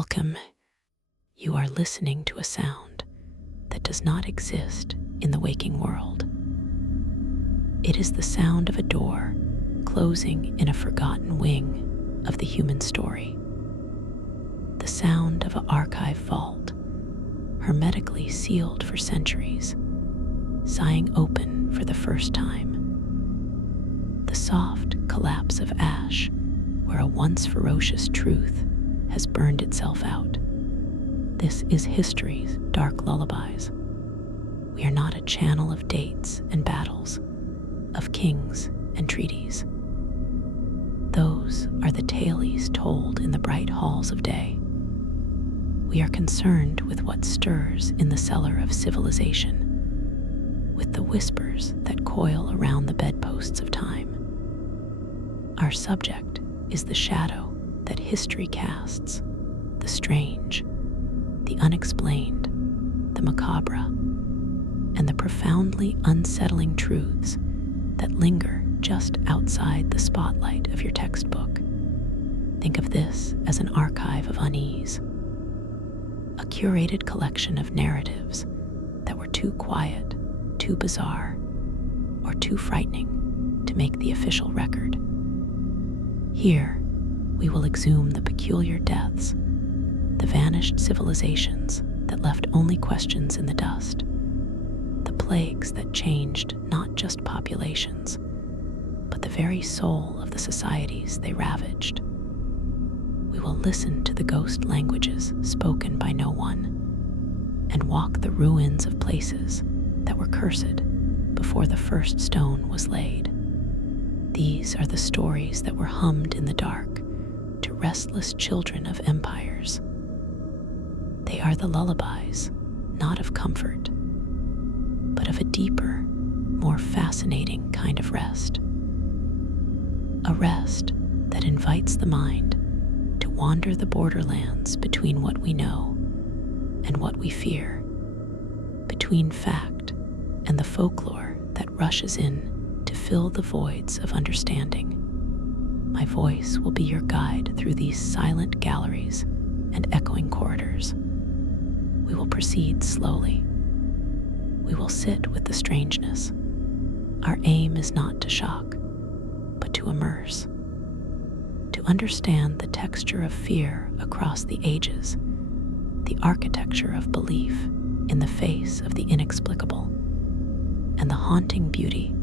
Welcome. You are listening to a sound that does not exist in the waking world. It is the sound of a door closing in a forgotten wing of the human story. The sound of an archive vault, hermetically sealed for centuries, sighing open for the first time. The soft collapse of ash where a once ferocious truth has burned itself out. This is history's dark lullabies. We are not a channel of dates and battles, of kings and treaties. Those are the tales told in the bright halls of day. We are concerned with what stirs in the cellar of civilization, with the whispers that coil around the bedposts of time. Our subject is the shadow that history casts, the strange, the unexplained, the macabre, and the profoundly unsettling truths that linger just outside the spotlight of your textbook. Think of this as an archive of unease, a curated collection of narratives that were too quiet, too bizarre, or too frightening to make the official record. Here, we will exhume the peculiar deaths, the vanished civilizations that left only questions in the dust, the plagues that changed not just populations, but the very soul of the societies they ravaged. We will listen to the ghost languages spoken by no one, and walk the ruins of places that were cursed before the first stone was laid. These are the stories that were hummed in the dark to restless children of empires. They are the lullabies, not of comfort, but of a deeper, more fascinating kind of rest. A rest that invites the mind to wander the borderlands between what we know and what we fear, between fact and the folklore that rushes in to fill the voids of understanding. My voice will be your guide through these silent galleries and echoing corridors. We will proceed slowly. We will sit with the strangeness. Our aim is not to shock, but to immerse, to understand the texture of fear across the ages, the architecture of belief in the face of the inexplicable, and the haunting beauty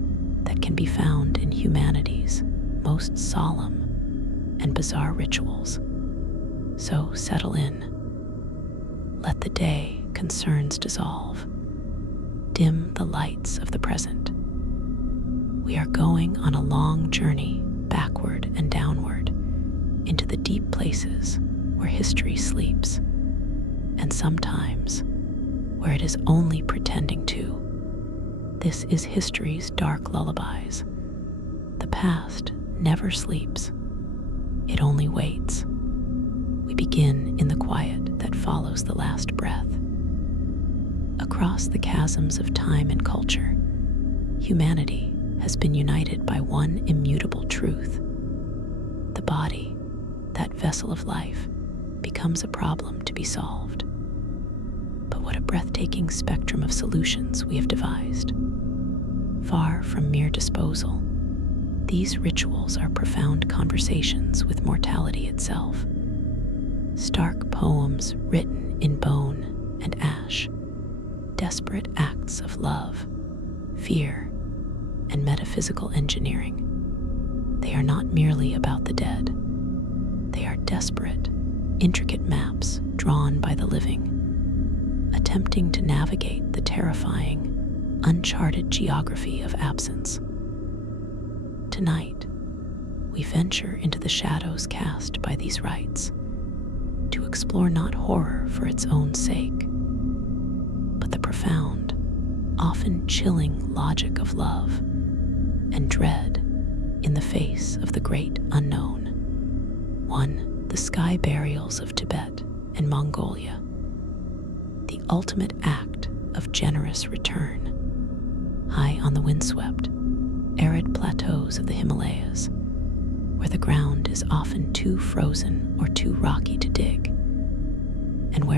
that can be found in humanity's most solemn and bizarre rituals. So settle in. Let the day concerns dissolve. Dim the lights of the present. We are going on a long journey backward and downward into the deep places where history sleeps, and sometimes where it is only pretending to. This is history's dark lullabies. The past never sleeps. It only waits. We begin in the quiet that follows the last breath. Across the chasms of time and culture, humanity has been united by one immutable truth. The body, that vessel of life, becomes a problem to be solved. But what a breathtaking spectrum of solutions we have devised. Far from mere disposal, these rituals are profound conversations with mortality itself. Stark poems written in bone and ash, desperate acts of love, fear, and metaphysical engineering. They are not merely about the dead. They are desperate, intricate maps drawn by the living, attempting to navigate the terrifying, uncharted geography of absence. Tonight, we venture into the shadows cast by these rites, to explore not horror for its own sake, but the profound, often chilling logic of love and dread in the face of the great unknown. One, the sky burials of Tibet and Mongolia, the ultimate act of generous return, high on the windswept, arid plateaus of the Himalayas, where the ground is often too frozen or too rocky to dig.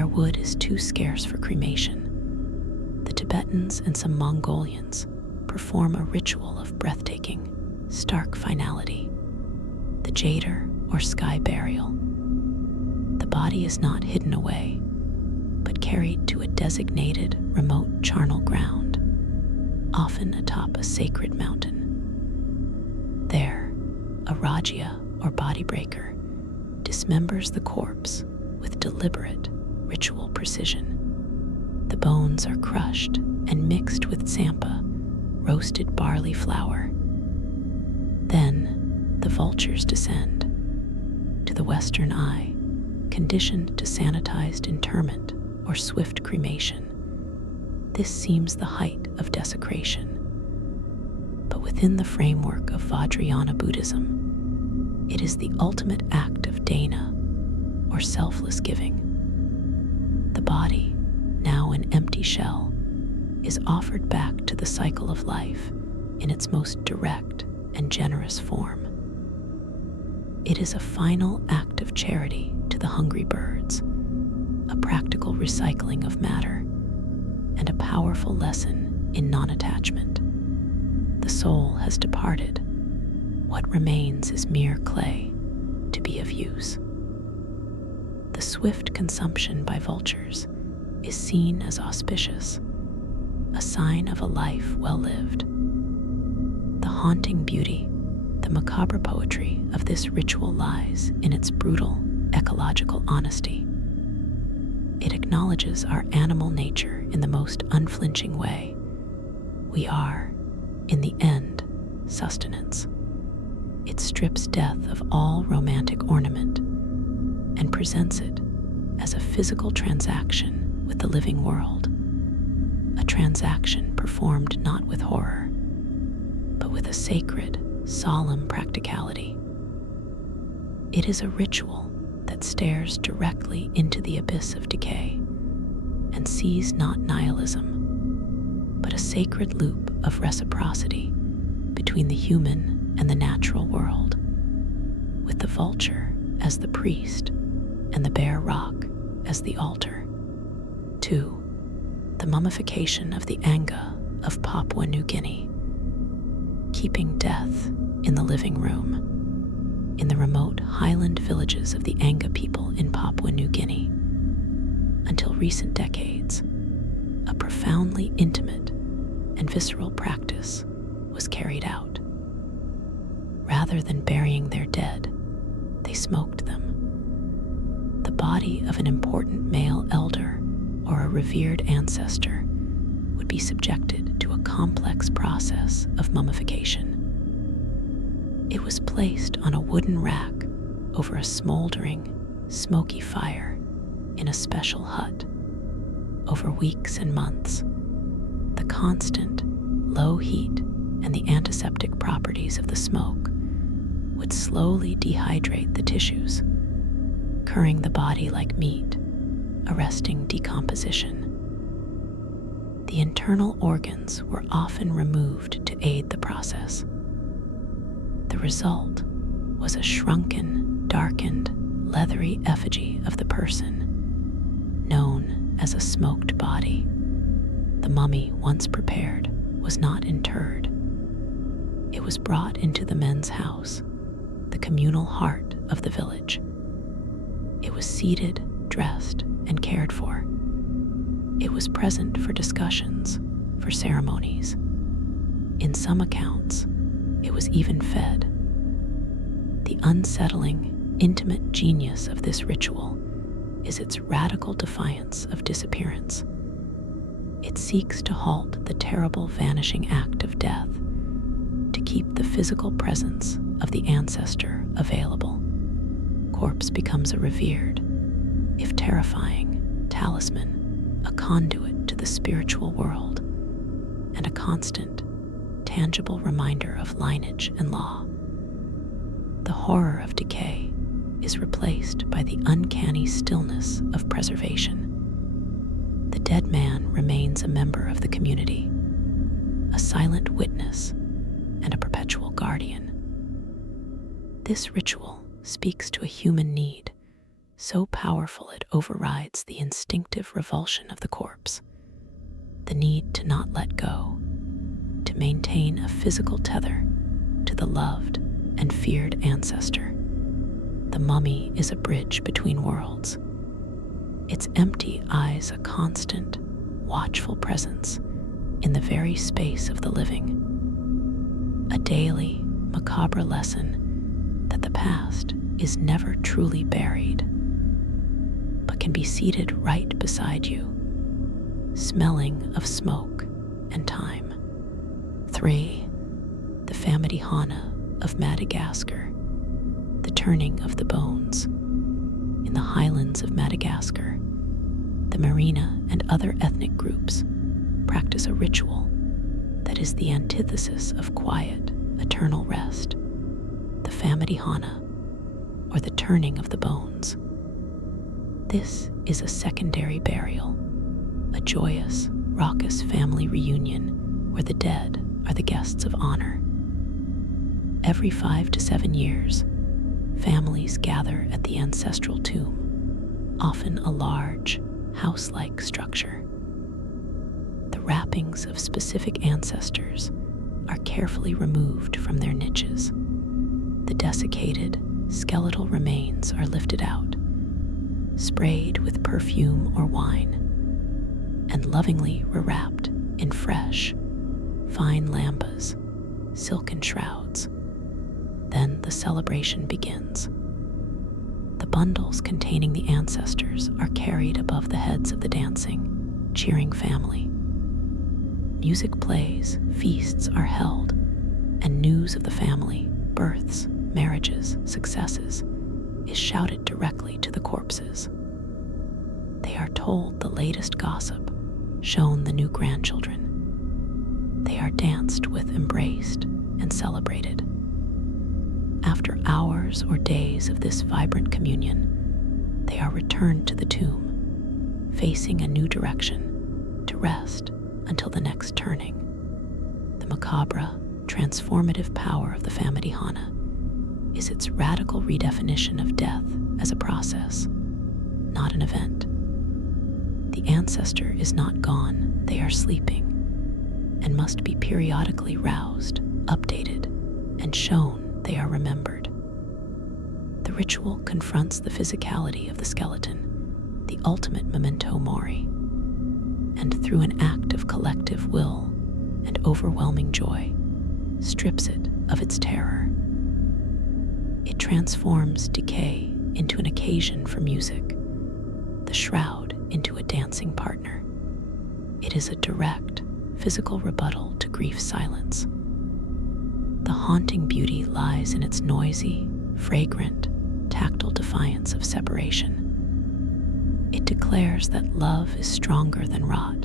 wood is too scarce for cremation, the Tibetans and some Mongolians perform a ritual of breathtaking, stark finality, the Jader or sky burial. The body is not hidden away, but carried to a designated remote charnel ground, often atop a sacred mountain. There, a Rajya or body breaker dismembers the corpse with deliberate ritual precision. The bones are crushed and mixed with sampa, roasted barley flour. Then the vultures descend. To the Western eye, conditioned to sanitized interment or swift cremation, this seems the height of desecration. But within the framework of Vajrayana Buddhism, it is the ultimate act of dana, or selfless giving. The body, now an empty shell, is offered back to the cycle of life in its most direct and generous form. It is a final act of charity to the hungry birds, a practical recycling of matter, and a powerful lesson in non-attachment. The soul has departed. What remains is mere clay to be of use. The swift consumption by vultures is seen as auspicious, a sign of a life well lived. The haunting beauty, the macabre poetry of this ritual lies in its brutal ecological honesty. It acknowledges our animal nature in the most unflinching way. We are, in the end, sustenance. It strips death of all romantic ornament and presents it as a physical transaction with the living world, a transaction performed not with horror, but with a sacred, solemn practicality. It is a ritual that stares directly into the abyss of decay and sees not nihilism, but a sacred loop of reciprocity between the human and the natural world, with the vulture as the priest and the bare rock as the altar. 2. The mummification of the Anga of Papua New Guinea, keeping death in the living room. In the remote highland villages of the Anga people in Papua New Guinea, until recent decades, a profoundly intimate and visceral practice was carried out. Rather than burying their dead, they smoked them. The body of an important male elder or a revered ancestor would be subjected to a complex process of mummification. It was placed on a wooden rack over a smoldering, smoky fire in a special hut. Over weeks and months, the constant, low heat and the antiseptic properties of the smoke would slowly dehydrate the tissues, curing the body like meat, arresting decomposition. The internal organs were often removed to aid the process. The result was a shrunken, darkened, leathery effigy of the person, known as a smoked body. The mummy, once prepared, was not interred. It was brought into the men's house, the communal heart of the village. It was seated, dressed, and cared for. It was present for discussions, for ceremonies. In some accounts, it was even fed. The unsettling, intimate genius of this ritual is its radical defiance of disappearance. It seeks to halt the terrible vanishing act of death, to keep the physical presence of the ancestor available. Corpse becomes a revered, if terrifying, talisman, a conduit to the spiritual world, and a constant, tangible reminder of lineage and law. The horror of decay is replaced by the uncanny stillness of preservation. The dead man remains a member of the community, a silent witness and a perpetual guardian. This ritual speaks to a human need, so powerful it overrides the instinctive revulsion of the corpse, the need to not let go, to maintain a physical tether to the loved and feared ancestor. The mummy is a bridge between worlds, its empty eyes a constant, watchful presence in the very space of the living, a daily, macabre lesson that the past is never truly buried, but can be seated right beside you, smelling of smoke and time. 3. The Famidihana of Madagascar, the turning of the bones. In the highlands of Madagascar, the Merina and other ethnic groups practice a ritual that is the antithesis of quiet, eternal rest, the Famidihana, or the turning of the bones. This is a secondary burial, a joyous, raucous family reunion where the dead are the guests of honor. Every 5 to 7 years, families gather at the ancestral tomb, often a large, house-like structure. The wrappings of specific ancestors are carefully removed from their niches. The desiccated, skeletal remains are lifted out, sprayed with perfume or wine, and lovingly rewrapped in fresh, fine lambas, silken shrouds. Then the celebration begins. The bundles containing the ancestors are carried above the heads of the dancing, cheering family. Music plays, feasts are held, and news of the family, births, marriages, successes, is shouted directly to the corpses. They are told the latest gossip, shown the new grandchildren. They are danced with, embraced, and celebrated. After hours or days of this vibrant communion, they are returned to the tomb, facing a new direction, to rest until the next turning. The macabre, transformative power of the Famidihana is its radical redefinition of death as a process, not an event. The ancestor is not gone, they are sleeping, and must be periodically roused, updated, and shown they are remembered. The ritual confronts the physicality of the skeleton, the ultimate memento mori, and through an act of collective will and overwhelming joy, strips it of its terror. It transforms decay into an occasion for music, the shroud into a dancing partner. It is a direct, physical rebuttal to grief's silence. The haunting beauty lies in its noisy, fragrant, tactile defiance of separation. It declares that love is stronger than rot,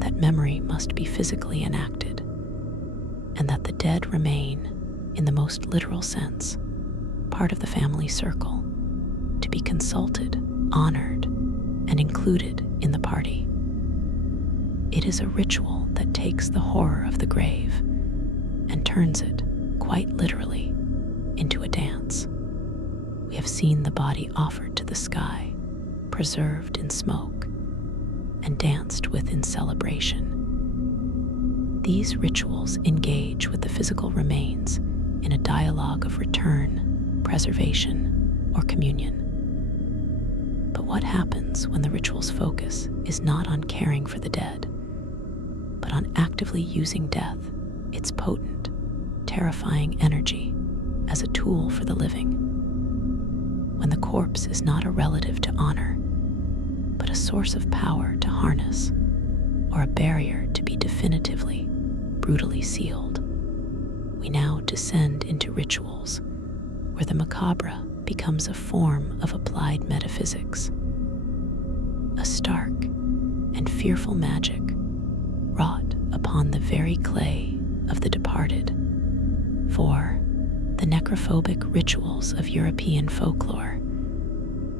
that memory must be physically enacted, and that the dead remain, in the most literal sense, part of the family circle, to be consulted, honored, and included in the party. It is a ritual that takes the horror of the grave and turns it, quite literally, into a dance. We have seen the body offered to the sky, preserved in smoke, and danced with in celebration. These rituals engage with the physical remains in a dialogue of return, preservation, or communion. But what happens when the ritual's focus is not on caring for the dead, but on actively using death, its potent, terrifying energy, as a tool for the living? When the corpse is not a relative to honor, but a source of power to harness, or a barrier to be definitively, brutally sealed, we now descend into rituals where the macabre becomes a form of applied metaphysics, a stark and fearful magic wrought upon the very clay of the departed. For the necrophobic rituals of European folklore,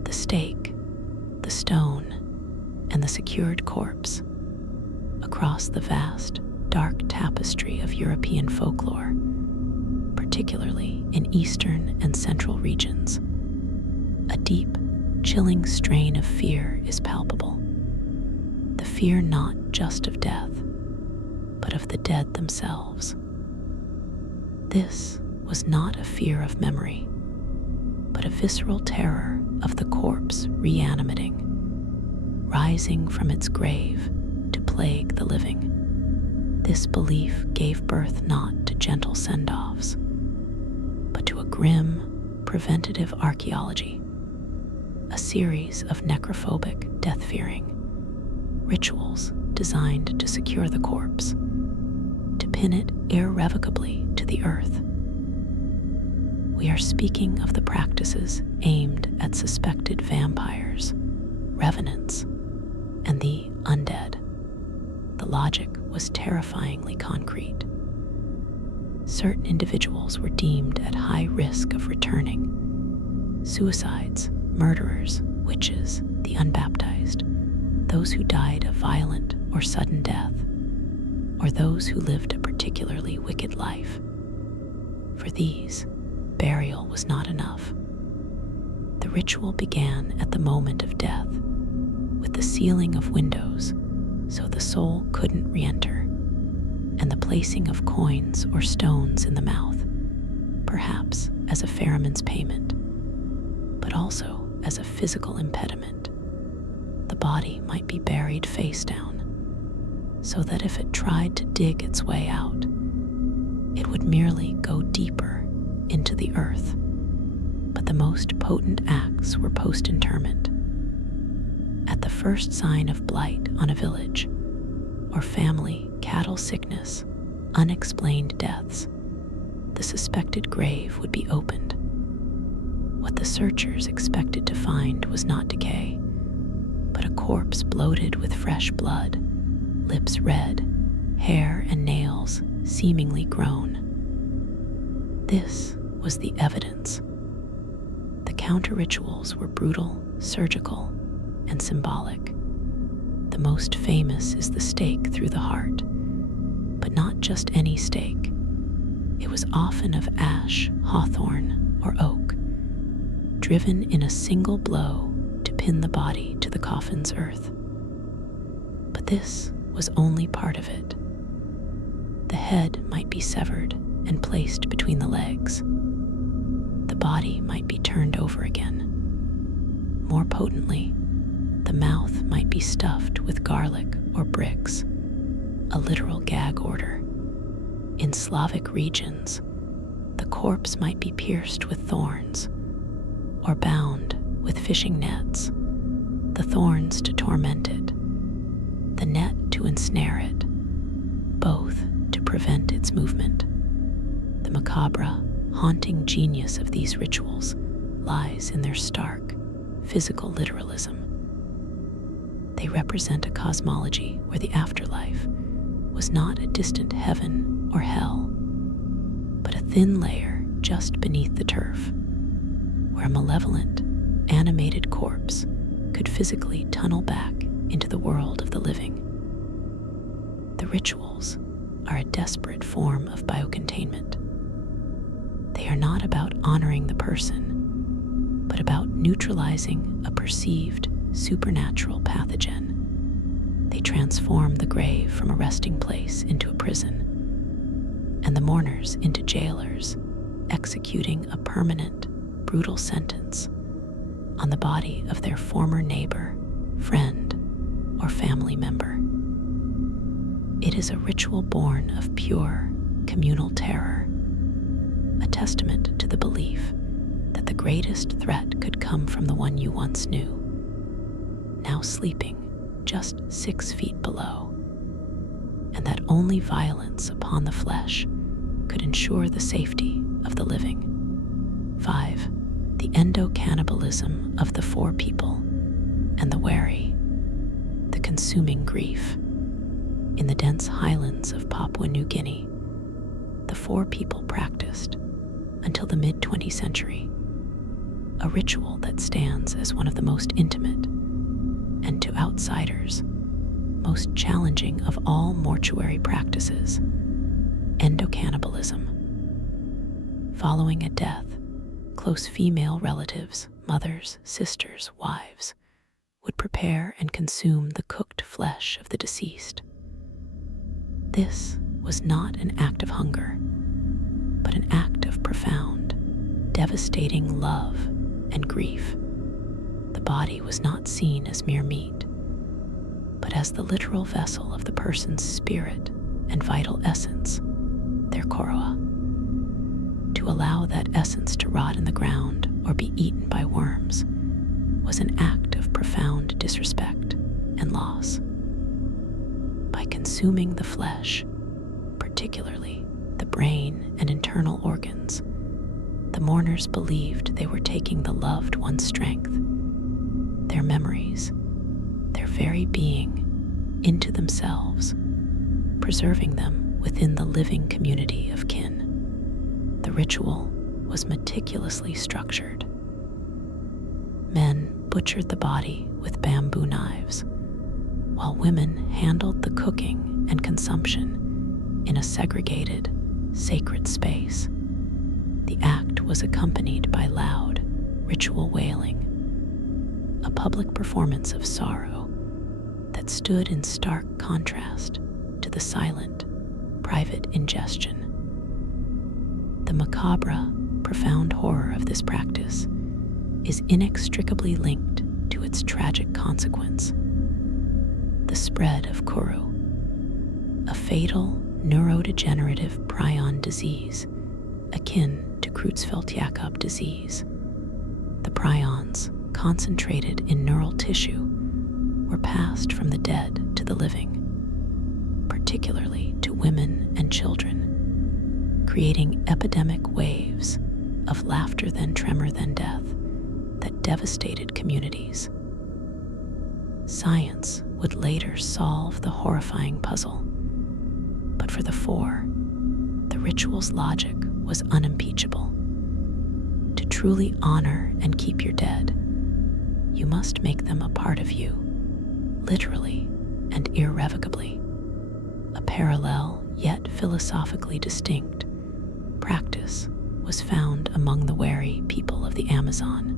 the stake, the stone, and the secured corpse, across the vast, dark tapestry of European folklore, particularly in Eastern and Central regions, a deep, chilling strain of fear is palpable. The fear not just of death, but of the dead themselves. This was not a fear of memory, but a visceral terror of the corpse reanimating, rising from its grave to plague the living. This belief gave birth not to gentle send-offs, but to a grim, preventative archaeology, a series of necrophobic, death-fearing rituals designed to secure the corpse, to pin it irrevocably to the earth. We are speaking of the practices aimed at suspected vampires, revenants, and the undead. The logic was terrifyingly concrete. Certain individuals were deemed at high risk of returning: suicides, murderers, witches, the unbaptized, those who died a violent or sudden death, or those who lived a particularly wicked life. For these, burial was not enough. The ritual began at the moment of death, with the sealing of windows so the soul couldn't re-enter, and the placing of coins or stones in the mouth, perhaps as a ferryman's payment, but also as a physical impediment. The body might be buried face down, so that if it tried to dig its way out, it would merely go deeper into the earth. But the most potent acts were post-interment. At the first sign of blight on a village, or family cattle sickness, unexplained deaths, the suspected grave would be opened. What the searchers expected to find was not decay, but a corpse bloated with fresh blood, lips red, hair and nails seemingly grown. This was the evidence. The counter-rituals were brutal, surgical, and symbolic. The most famous is the stake through the heart, but not just any stake. It was often of ash, hawthorn, or oak, driven in a single blow to pin the body to the coffin's earth. But this was only part of it. The head might be severed and placed between the legs. The body might be turned over again. More potently, the mouth might be stuffed with garlic or bricks, a literal gag order. In Slavic regions, the corpse might be pierced with thorns or bound with fishing nets, the thorns to torment it, the net to ensnare it, both to prevent its movement. The macabre, haunting genius of these rituals lies in their stark, physical literalism. They represent a cosmology where the afterlife was not a distant heaven or hell, but a thin layer just beneath the turf, where a malevolent, animated corpse could physically tunnel back into the world of the living. The rituals are a desperate form of biocontainment. They are not about honoring the person, but about neutralizing a perceived supernatural pathogen. They transform the grave from a resting place into a prison, and the mourners into jailers, executing a permanent, brutal sentence on the body of their former neighbor, friend, or family member. It is a ritual born of pure, communal terror, a testament to the belief that the greatest threat could come from the one you once knew, now sleeping just 6 feet below, and that only violence upon the flesh could ensure the safety of the living. 5. The endo-cannibalism of the four people and the wary, the consuming grief. In the dense highlands of Papua New Guinea, the four people practiced, until the mid-20th century, a ritual that stands as one of the most intimate, and to outsiders, most challenging of all mortuary practices: endocannibalism. Following a death, close female relatives mothers, sisters, wives, would prepare and consume the cooked flesh of the deceased. This was not an act of hunger, but an act of profound, devastating love and grief. The body was not seen as mere meat, but as the literal vessel of the person's spirit and vital essence, their koroa. To allow that essence to rot in the ground or be eaten by worms was an act of profound disrespect and loss. By consuming the flesh, particularly the brain and internal organs, the mourners believed they were taking the loved one's strength, their memories, their very being into themselves, preserving them within the living community of kin. The ritual was meticulously structured. Men butchered the body with bamboo knives, while women handled the cooking and consumption in a segregated, sacred space. The act was accompanied by loud, ritual wailing, a public performance of sorrow that stood in stark contrast to the silent, private ingestion. The macabre, profound horror of this practice is inextricably linked to its tragic consequence: the spread of kuru, a fatal neurodegenerative prion disease akin to Creutzfeldt-Jakob disease. The prions, concentrated in neural tissue, were passed from the dead to the living, particularly to women and children, creating epidemic waves of laughter then tremor then death that devastated communities. Science would later solve the horrifying puzzle, but for the four, the ritual's logic was unimpeachable. To truly honor and keep your dead, you must make them a part of you, literally and irrevocably. A parallel yet philosophically distinct practice was found among the Wari people of the Amazon.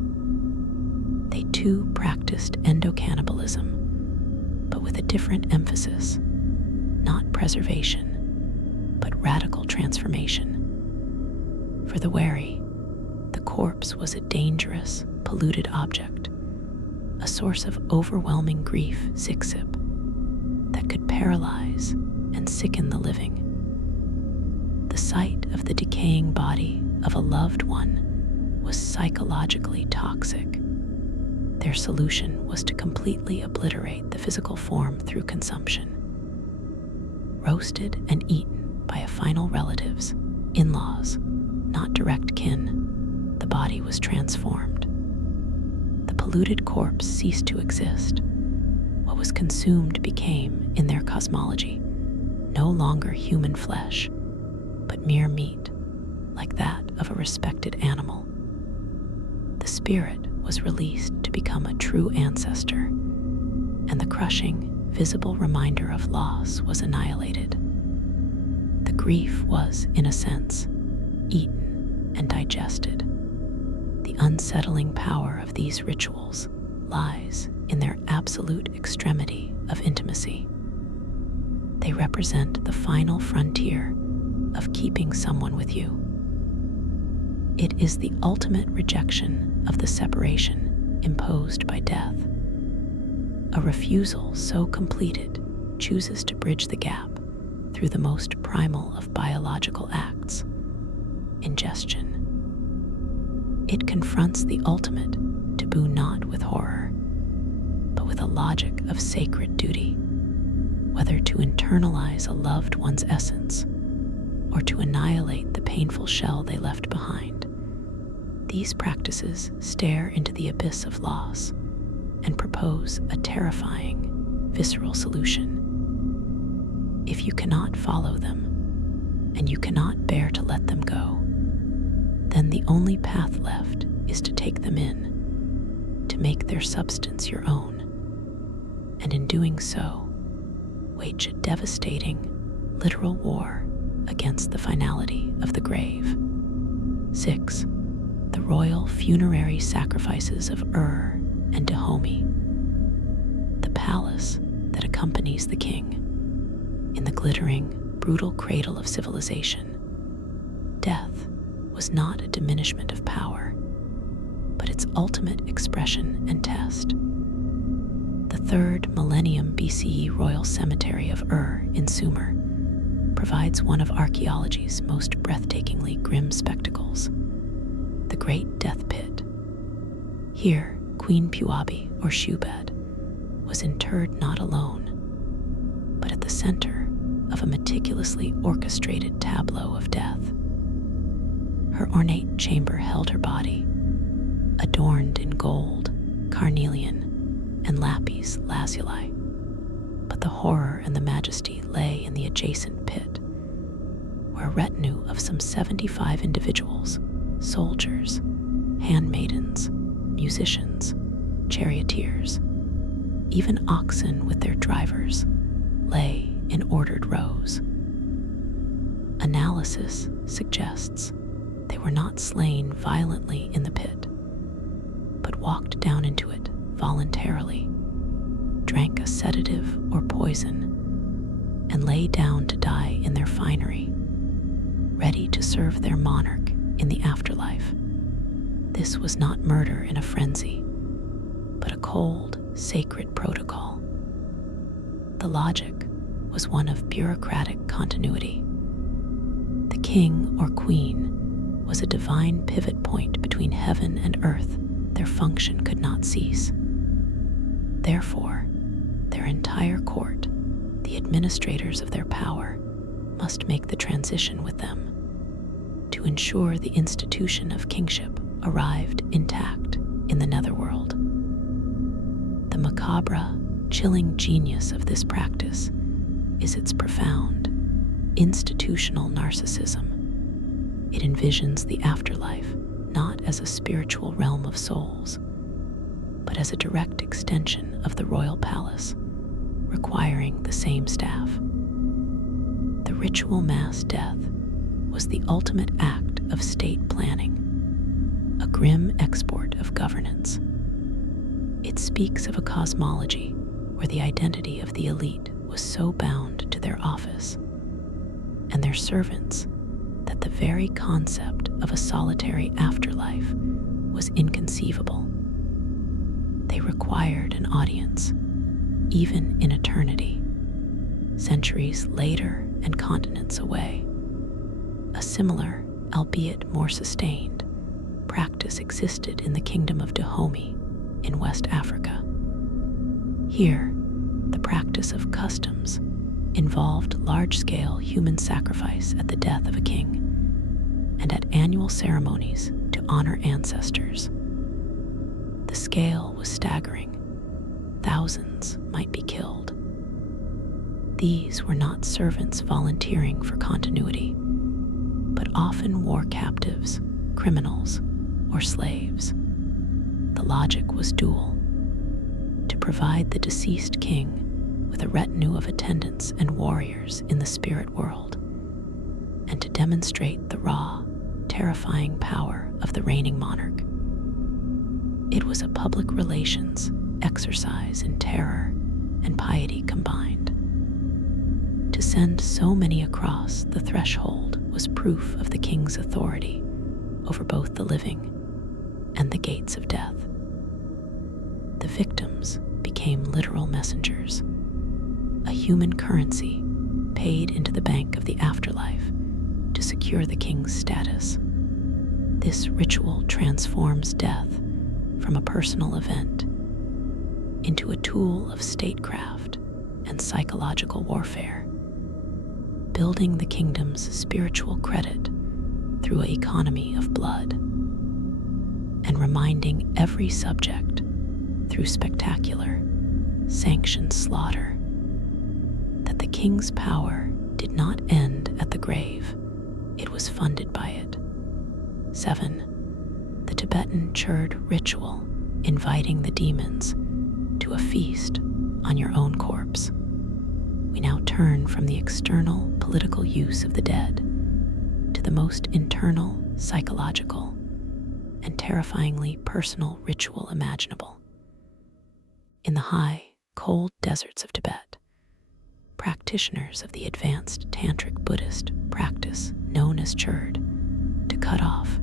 They too practiced endocannibalism, but with a different emphasis: not preservation, but radical transformation. For the Wari, the corpse was a dangerous, polluted object, a source of overwhelming grief, siksip, that could paralyze and sicken the living. The sight of the decaying body of a loved one was psychologically toxic. Their solution was to completely obliterate the physical form through consumption. Roasted and eaten by a final relatives, in-laws, not direct kin, the body was transformed. The polluted corpse ceased to exist. What was consumed became, in their cosmology, no longer human flesh, but mere meat, like that of a respected animal. The spirit was released to become a true ancestor, and the crushing, visible reminder of loss was annihilated. The grief was, in a sense, eaten and digested. The unsettling power of these rituals lies in their absolute extremity of intimacy. They represent the final frontier of keeping someone with you. It is the ultimate rejection of the separation imposed by death. A refusal so completed chooses to bridge the gap through the most primal of biological acts: ingestion. It confronts the ultimate taboo not with horror, but with a logic of sacred duty, whether to internalize a loved one's essence or to annihilate the painful shell they left behind. These practices stare into the abyss of loss and propose a terrifying, visceral solution. If you cannot follow them, and you cannot bear to let them go, then the only path left is to take them in, to make their substance your own, and in doing so, wage a devastating, literal war against the finality of the grave. 6. the royal funerary sacrifices of and Dahomey, the palace that accompanies the king. In the glittering, brutal cradle of civilization, death was not a diminishment of power, but its ultimate expression and test. The 3rd millennium BCE royal cemetery of in Sumer provides one of archaeology's most breathtakingly grim spectacles, the Great Death Pit. Here, Queen Puabi, or Shubed, was interred not alone, but at the center of a meticulously orchestrated tableau of death. Her ornate chamber held her body, adorned in gold, carnelian, and lapis lazuli, but the horror and the majesty lay in the adjacent pit, where a retinue of some 75 individuals, soldiers, handmaidens, musicians, charioteers, even oxen with their drivers, lay in ordered rows. Analysis suggests they were not slain violently in the pit, but walked down into it voluntarily, drank a sedative or poison, and lay down to die in their finery, ready to serve their monarch in the afterlife. This was not murder in a frenzy, but a cold, sacred protocol. The logic was one of bureaucratic continuity. The king or queen was a divine pivot point between heaven and earth. Their function could not cease. Therefore, their entire court, the administrators of their power, must make the transition with them to ensure the institution of kingship arrived intact in the netherworld. The macabre, chilling genius of this practice is its profound, institutional narcissism. It envisions the afterlife not as a spiritual realm of souls, but as a direct extension of the royal palace, requiring the same staff. The ritual mass death was the ultimate act of state planning, a grim export of governance. It speaks of a cosmology where the identity of the elite was so bound to their office and their servants that the very concept of a solitary afterlife was inconceivable. They required an audience, even in eternity, centuries later and continents away. A similar, albeit more sustained, practice existed in the kingdom of Dahomey in West Africa. Here, the practice of customs involved large-scale human sacrifice at the death of a king and at annual ceremonies to honor ancestors. The scale was staggering. Thousands might be killed. These were not servants volunteering for continuity, but often war captives, criminals, or slaves. The logic was dual: to provide the deceased king with a retinue of attendants and warriors in the spirit world, and to demonstrate the raw, terrifying power of the reigning monarch. It was a public relations exercise in terror and piety combined. To send so many across the threshold was proof of the king's authority over both the living and the gates of death. The victims became literal messengers, a human currency paid into the bank of the afterlife to secure the king's status. This ritual transforms death from a personal event into a tool of statecraft and psychological warfare, building the kingdom's spiritual credit through an economy of blood, and reminding every subject through spectacular, sanctioned slaughter that the king's power did not end at the grave, it was funded by it. 7. The Tibetan Churd ritual, inviting the demons to a feast on your own corpse. We now turn from the external political use of the dead to the most internal, psychological, and terrifyingly personal ritual imaginable. In the high, cold deserts of Tibet, practitioners of the advanced tantric Buddhist practice known as churd to cut off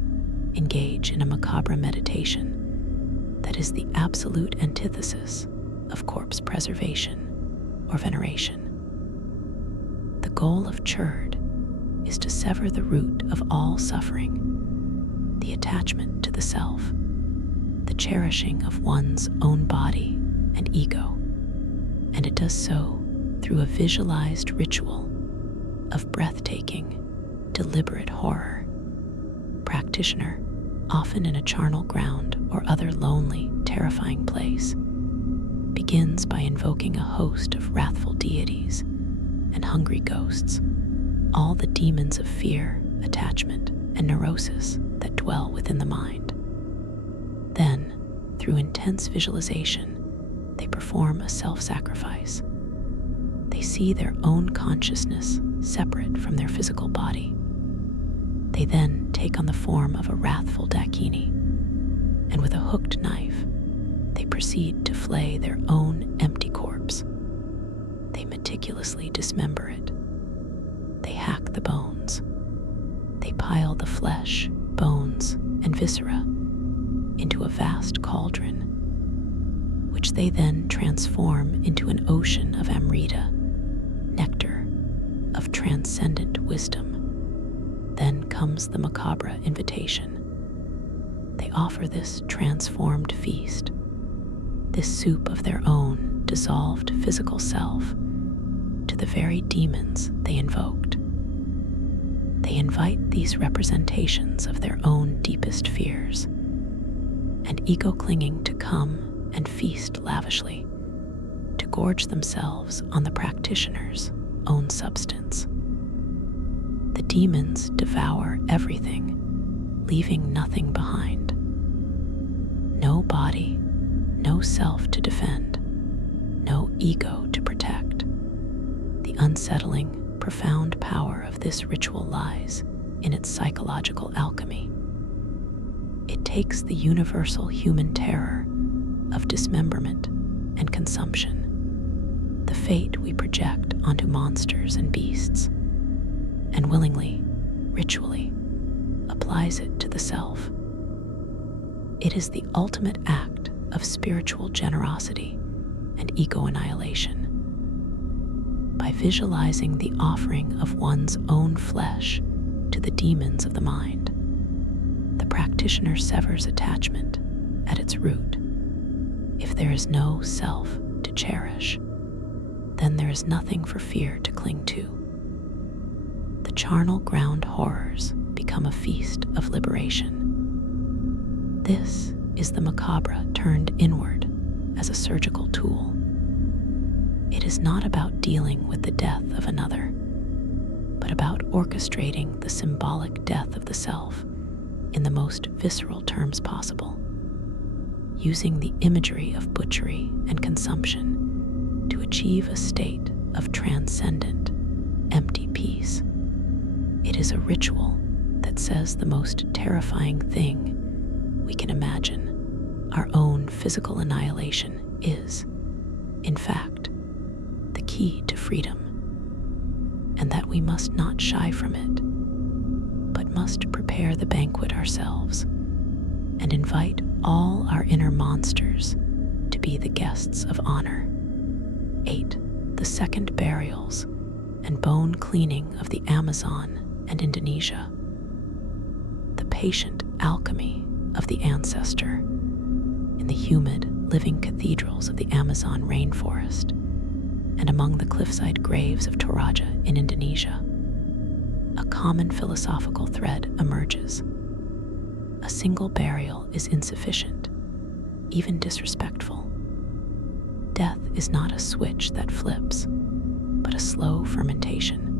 engage in a macabre meditation that is the absolute antithesis of corpse preservation or veneration. The goal of churd is to sever the root of all suffering, the attachment to the self, the cherishing of one's own body and ego, and it does so through a visualized ritual of breathtaking, deliberate horror. Practitioner, often in a charnel ground or other lonely, terrifying place, begins by invoking a host of wrathful deities and hungry ghosts, all the demons of fear, attachment, and neurosis that dwell within the mind. Then, through intense visualization, they perform a self-sacrifice. They see their own consciousness separate from their physical body. They then take on the form of a wrathful dakini, and with a hooked knife, they proceed to flay their own empty corpse. They meticulously dismember it. They hack the bones. They pile the flesh, bones, and viscera into a vast cauldron, which they then transform into an ocean of amrita, nectar of transcendent wisdom. Then comes the macabre invitation. They offer this transformed feast, this soup of their own dissolved physical self, to the very demons they invoked. They invite these representations of their own deepest fears and ego-clinging to come and feast lavishly, to gorge themselves on the practitioner's own substance. The demons devour everything, leaving nothing behind. No body, no self to defend, no ego to protect. The unsettling, profound power of this ritual lies in its psychological alchemy. It takes the universal human terror of dismemberment and consumption, the fate we project onto monsters and beasts, and willingly, ritually, applies it to the self. It is the ultimate act of spiritual generosity and ego annihilation. By visualizing the offering of one's own flesh to the demons of the mind, the practitioner severs attachment at its root. If there is no self to cherish, then there is nothing for fear to cling to. The charnel ground horrors become a feast of liberation. This is the macabre turned inward as a surgical tool. It is not about dealing with the death of another, but about orchestrating the symbolic death of the self in the most visceral terms possible, using the imagery of butchery and consumption to achieve a state of transcendent, empty peace. It is a ritual that says the most terrifying thing we can imagine, our own physical annihilation, is, in fact, the key to freedom, and that we must not shy from it, but must prepare the banquet ourselves and invite all our inner monsters to be the guests of honor. 8. The second burials and bone cleaning of the Amazon and Indonesia. The patient alchemy of the ancestor in the humid, living cathedrals of the Amazon rainforest and among the cliffside graves of Toraja in Indonesia. A common philosophical thread emerges. A single burial is insufficient, even disrespectful. Death is not a switch that flips, but a slow fermentation.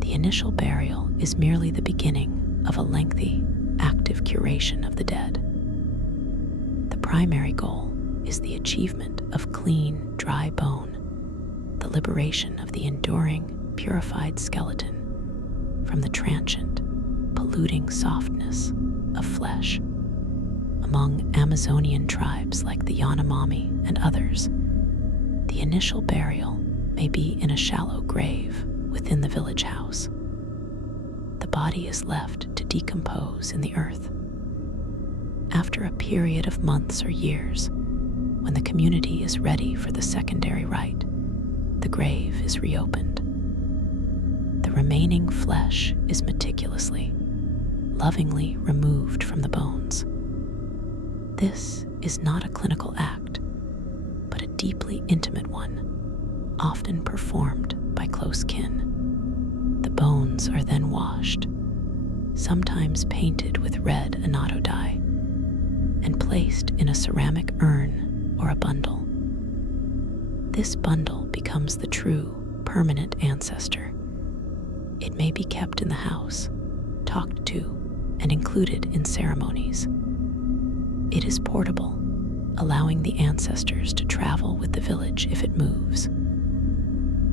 The initial burial is merely the beginning of a lengthy, active curation of the dead. The primary goal is the achievement of clean, dry bone, the liberation of the enduring, purified skeleton from the transient, polluting softness of flesh. Among Amazonian tribes like the Yanomami and others, the initial burial may be in a shallow grave within the village house. The body is left to decompose in the earth. After a period of months or years, when the community is ready for the secondary rite, the grave is reopened. The remaining flesh is meticulously, lovingly removed from the bones. This is not a clinical act, but a deeply intimate one, often performed by close kin. The bones are then washed, sometimes painted with red annatto dye, and placed in a ceramic urn or a bundle. This bundle becomes the true, permanent ancestor. It may be kept in the house, talked to, and included in ceremonies. It is portable, allowing the ancestors to travel with the village if it moves.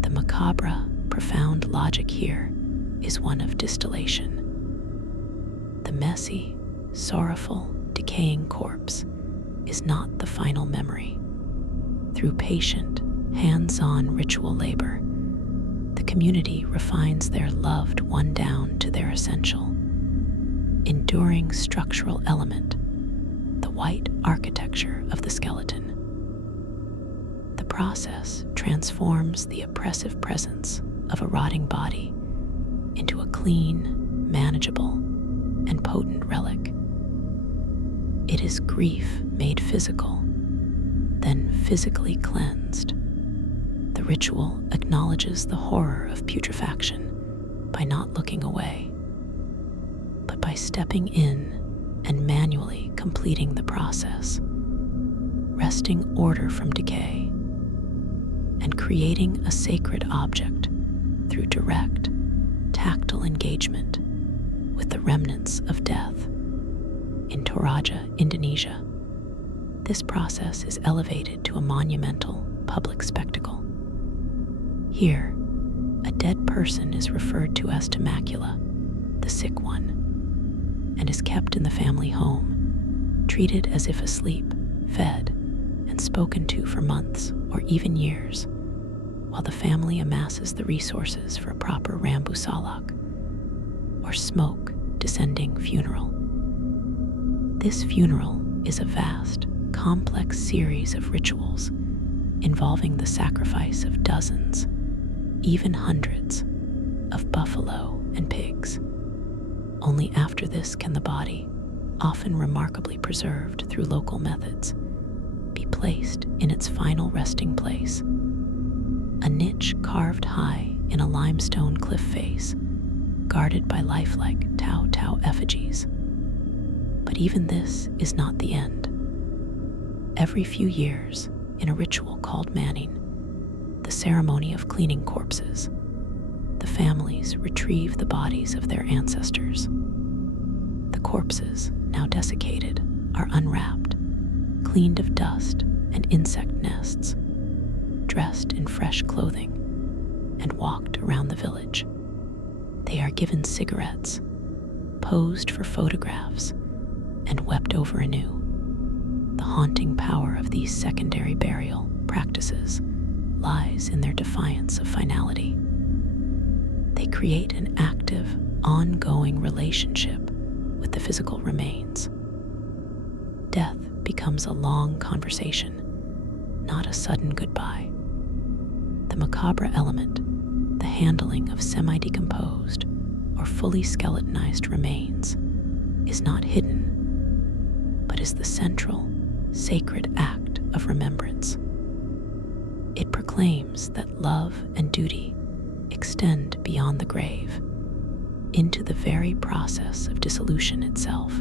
The macabre, profound logic here is one of distillation. The messy, sorrowful, decaying corpse is not the final memory. Through patient, hands-on ritual labor, the community refines their loved one down to their essential, enduring structural element, the white architecture of the skeleton. The process transforms the oppressive presence of a rotting body into a clean, manageable, and potent relic. It is grief made physical, then physically cleansed. The ritual acknowledges the horror of putrefaction by not looking away, but by stepping in and manually completing the process, wresting order from decay, and creating a sacred object through direct, tactile engagement with the remnants of death. In Toraja, Indonesia, this process is elevated to a monumental public spectacle. Here, a dead person is referred to as Temacula, the sick one, and is kept in the family home, treated as if asleep, fed, and spoken to for months or even years, while the family amasses the resources for a proper rambu salak, or smoke descending funeral. This funeral is a vast, complex series of rituals involving the sacrifice of dozens, even hundreds, of buffalo and pigs. Only after this can the body, often remarkably preserved through local methods, be placed in its final resting place, a niche carved high in a limestone cliff face, guarded by lifelike Tau effigies. But even this is not the end. Every few years, in a ritual called manning, the ceremony of cleaning corpses, the families retrieve the bodies of their ancestors. The corpses, now desiccated, are unwrapped, cleaned of dust and insect nests, dressed in fresh clothing, and walked around the village. They are given cigarettes, posed for photographs, and wept over anew. The haunting power of these secondary burial practices lies in their defiance of finality. They create an active, ongoing relationship with the physical remains. Death becomes a long conversation, not a sudden goodbye. The macabre element, the handling of semi-decomposed or fully skeletonized remains, is not hidden, but is the central, sacred act of remembrance. It proclaims that love and duty extend beyond the grave, into the very process of dissolution itself.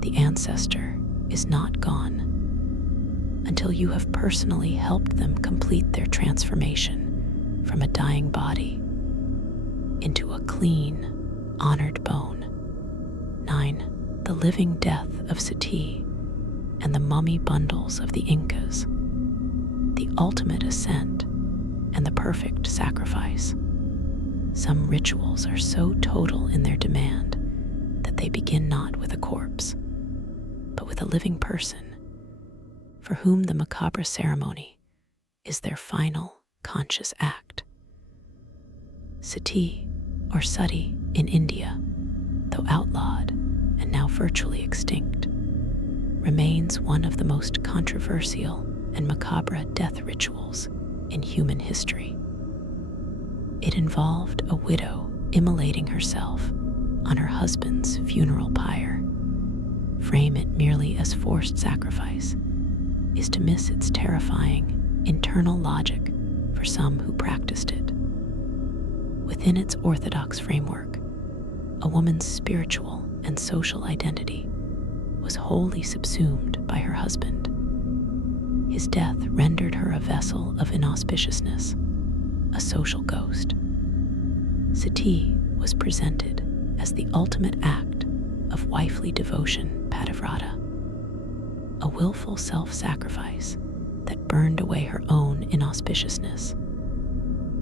The ancestor is not gone until you have personally helped them complete their transformation from a dying body into a clean, honored bone. 9. The living death of Sati and the mummy bundles of the Incas, the ultimate ascent and the perfect sacrifice. Some rituals are so total in their demand that they begin not with a corpse, but with a living person for whom the macabre ceremony is their final conscious act. Sati, or sati in India, though outlawed and now virtually extinct, remains one of the most controversial and macabre death rituals in human history. It involved a widow immolating herself on her husband's funeral pyre. Frame it merely as forced sacrifice is to miss its terrifying internal logic for some who practiced it. Within its orthodox framework, a woman's spiritual and social identity was wholly subsumed by her husband. His death rendered her a vessel of inauspiciousness, a social ghost. Sati was presented as the ultimate act of wifely devotion, pativrata, a willful self-sacrifice that burned away her own inauspiciousness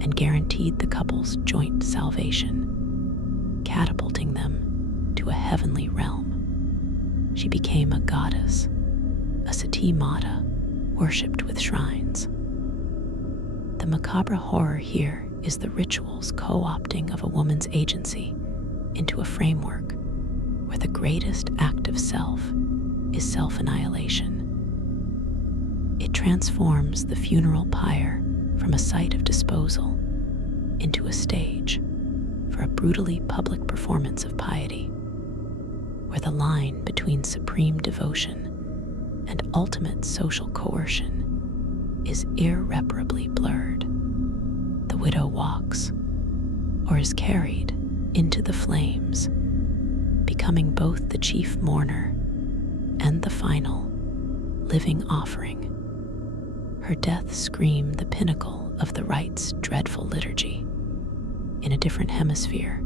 and guaranteed the couple's joint salvation, catapulting them to a heavenly realm. She became a goddess, a Sati Mata, worshipped with shrines. The macabre horror here is the ritual's co-opting of a woman's agency into a framework where the greatest act of self is self-annihilation. It transforms the funeral pyre from a site of disposal into a stage for a brutally public performance of piety, where the line between supreme devotion and ultimate social coercion is irreparably blurred. The widow walks, or is carried, into the flames, becoming both the chief mourner and the final living offering. Her death screamed the pinnacle of the rite's dreadful liturgy. In a different hemisphere,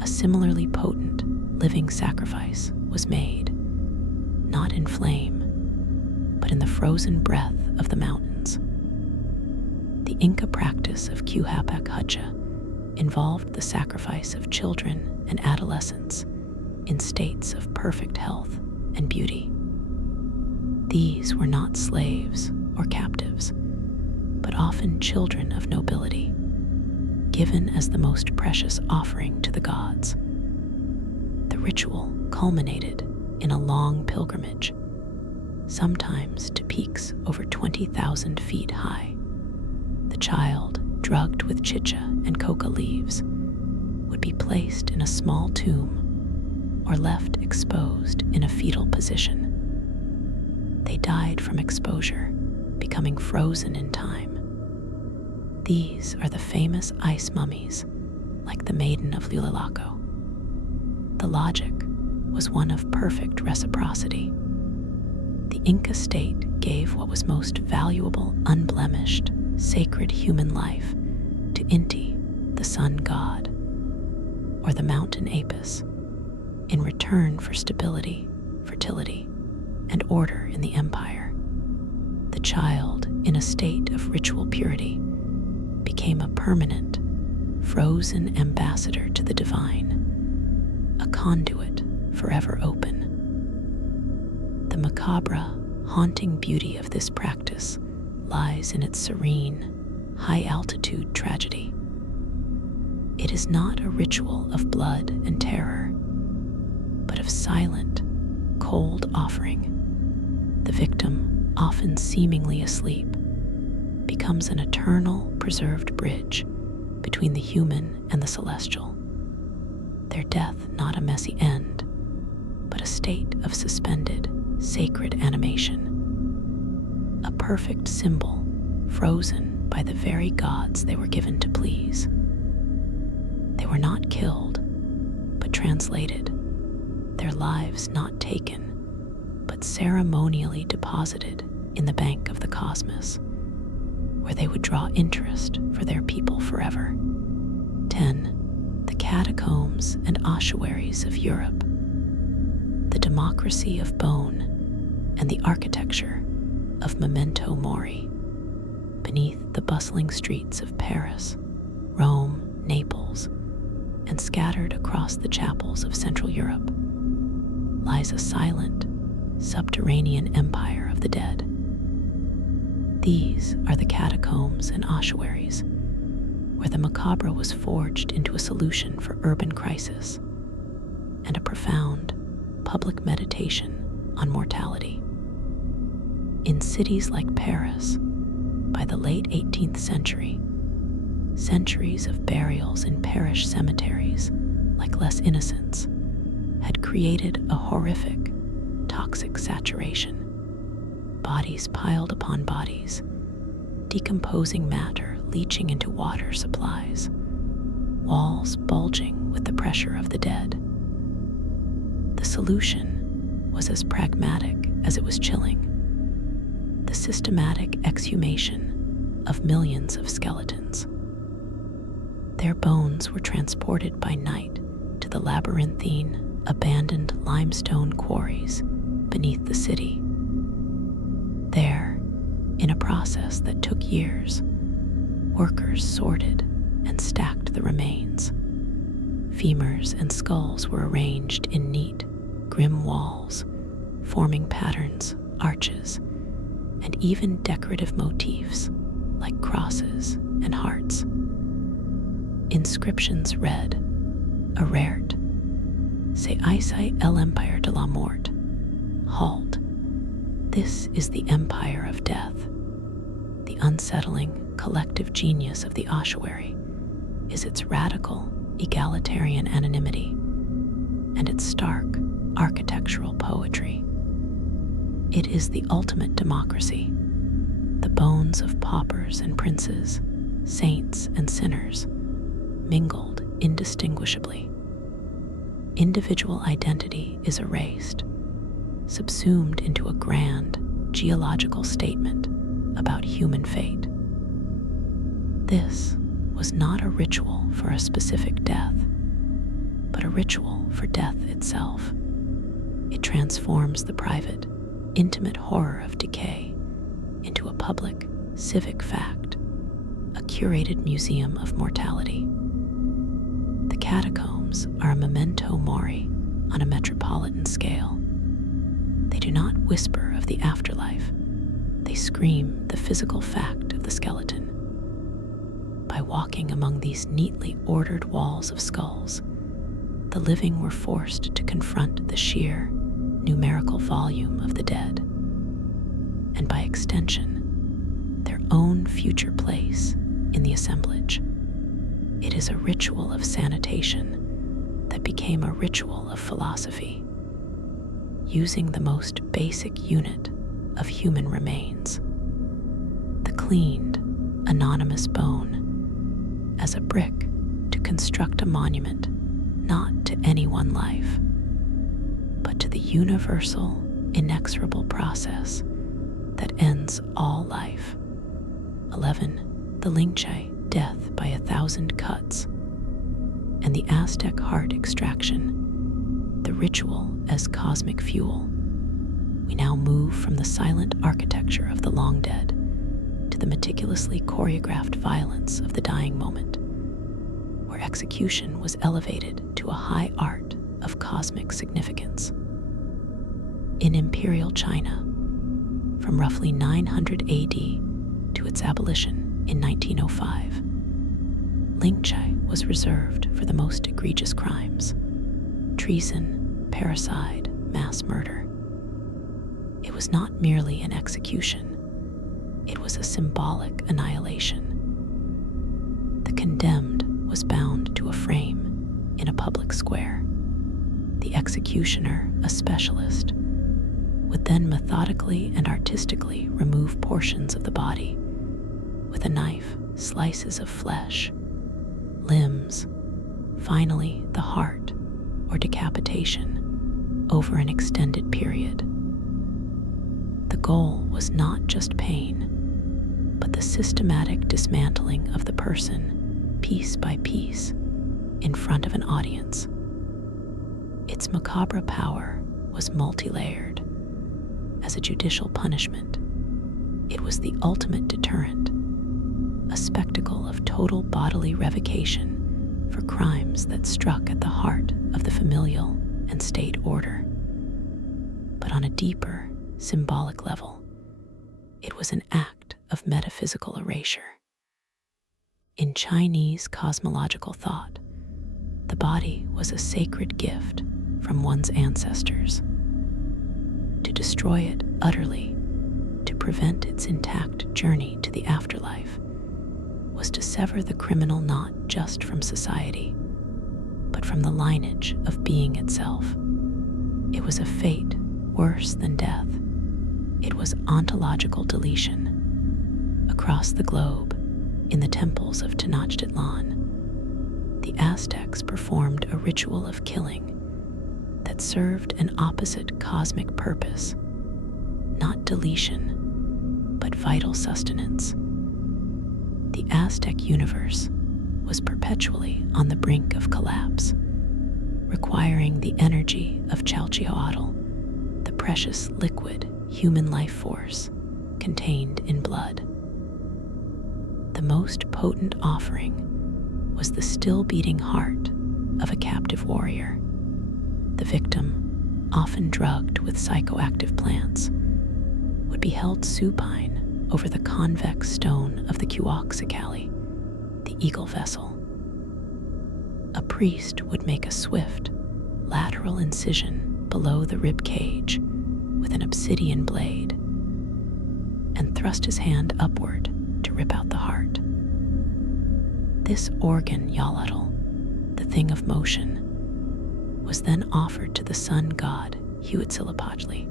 a similarly potent living sacrifice was made, not in flame, but in the frozen breath of the mountains. The Inca practice of Quihapak Hutja involved the sacrifice of children and adolescents in states of perfect health and beauty. These were not slaves or captives, but often children of nobility, given as the most precious offering to the gods. The ritual culminated in a long pilgrimage, sometimes to peaks over 20,000 feet high. The child, drugged with chicha and coca leaves, would be placed in a small tomb or left exposed in a fetal position. They died from exposure, becoming frozen in time. These are the famous ice mummies, like the Maiden of Lulalaco. The logic was one of perfect reciprocity. The Inca state gave what was most valuable, unblemished, sacred human life to Inti, the sun god, or the mountain Apis, in return for stability, fertility, and order in the empire. The child, in a state of ritual purity, became a permanent, frozen ambassador to the divine, a conduit forever open. The macabre, haunting beauty of this practice lies in its serene, high-altitude tragedy. It is not a ritual of blood and terror, but of silent, cold offering. The victim, often seemingly asleep, becomes an eternal, preserved bridge between the human and the celestial. Their death not a messy end, but a state of suspended, sacred animation. A perfect symbol, frozen by the very gods they were given to please. They were not killed, but translated, their lives not taken, but ceremonially deposited in the bank of the cosmos, where they would draw interest for their people forever. 10. The catacombs and ossuaries of Europe. The democracy of bone and the architecture of memento mori. Beneath the bustling streets of Paris, Rome, Naples, and scattered across the chapels of Central Europe, lies a silent, subterranean empire of the dead. These are the catacombs and ossuaries, where the macabre was forged into a solution for urban crisis and a profound public meditation on mortality. In cities like Paris, by the late 18th century, centuries of burials in parish cemeteries like Les Innocents had created a horrific, toxic saturation. Bodies piled upon bodies, decomposing matter leaching into water supplies, walls bulging with the pressure of the dead. The solution was as pragmatic as it was chilling: the systematic exhumation of millions of skeletons. Their bones were transported by night to the labyrinthine, abandoned limestone quarries beneath the city. There, in a process that took years, workers sorted and stacked the remains. Femurs and skulls were arranged in neat, grim walls, forming patterns, arches, and even decorative motifs like crosses and hearts. Inscriptions read, "Arert, c'est ici l'empire de la mort." Halt. This is the empire of death. The unsettling, collective genius of the ossuary is its radical, egalitarian anonymity and its stark, architectural poetry. It is the ultimate democracy. The bones of paupers and princes, saints and sinners, mingled indistinguishably. Individual identity is erased, subsumed into a grand, geological statement about human fate. This was not a ritual for a specific death, but a ritual for death itself. It transforms the private, intimate horror of decay into a public, civic fact, a curated museum of mortality. The catacombs are a memento mori on a metropolitan scale. They do not whisper of the afterlife, they scream the physical fact of the skeleton. By walking among these neatly ordered walls of skulls, the living were forced to confront the sheer, numerical volume of the dead, and by extension, their own future place in the assemblage. It is a ritual of sanitation that became a ritual of philosophy, using the most basic unit of human remains, the cleaned, anonymous bone, as a brick to construct a monument not to any one life, but to the universal, inexorable process that ends all life. 11. The Lingche, death by 1,000 cuts, and the Aztec heart extraction, the ritual as cosmic fuel. We now move from the silent architecture of the long dead to the meticulously choreographed violence of the dying moment, where execution was elevated to a high art of cosmic significance. In Imperial China, from roughly 900 AD to its abolition in 1905, Lingche was reserved for the most egregious crimes: treason, parricide, mass murder. It was not merely an execution, it was a symbolic annihilation. The condemned was bound to a frame in a public square. The executioner, a specialist, would then methodically and artistically remove portions of the body. With a knife, slices of flesh, limbs, finally the heart, or decapitation, over an extended period. The goal was not just pain, but the systematic dismantling of the person, piece by piece, in front of an audience. Its macabre power was multi-layered. As a judicial punishment, it was the ultimate deterrent, a spectacle of total bodily revocation for crimes that struck at the heart of the familial and state order. but on a deeper, symbolic level, it was an act of metaphysical erasure. In Chinese cosmological thought, the body was a sacred gift from one's ancestors. To destroy it utterly, to prevent its intact journey to the afterlife, was to sever the criminal not just from society, but from the lineage of being itself. It was a fate worse than death. It was ontological deletion. Across the globe, in the temples of Tenochtitlan, the Aztecs performed a ritual of killing that served an opposite cosmic purpose, not deletion, but vital sustenance. The Aztec universe was perpetually on the brink of collapse, requiring the energy of Chalchihuatl, the precious liquid human life force contained in blood. The most potent offering was the still beating heart of a captive warrior. The victim, often drugged with psychoactive plants, would be held supine over the convex stone of the Cuauhxicalli, the eagle vessel. A priest would make a swift, lateral incision below the rib cage with an obsidian blade and thrust his hand upward to rip out the heart. This organ Yalatl, the thing of motion, was then offered to the sun god Huitzilopochtli,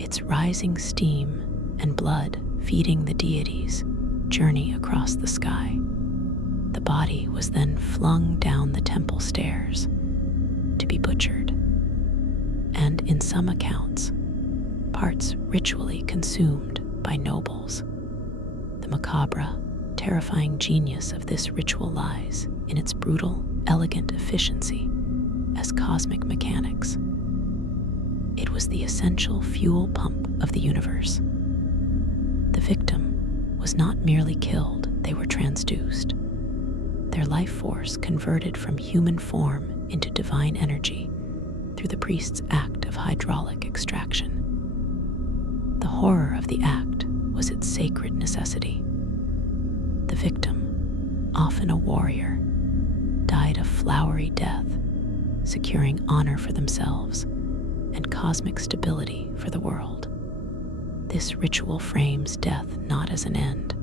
its rising steam and blood feeding the deity's journey across the sky. The body was then flung down the temple stairs to be butchered, and in some accounts, parts ritually consumed by nobles. The macabre, terrifying genius of this ritual lies in its brutal, elegant efficiency as cosmic mechanics. It was the essential fuel pump of the universe. The victim was not merely killed, they were transduced. Their life force converted from human form into divine energy through the priest's act of hydraulic extraction. The horror of the act was its sacred necessity. The victim, often a warrior, died a flowery death, securing honor for themselves and cosmic stability for the world. This ritual frames death not as an end,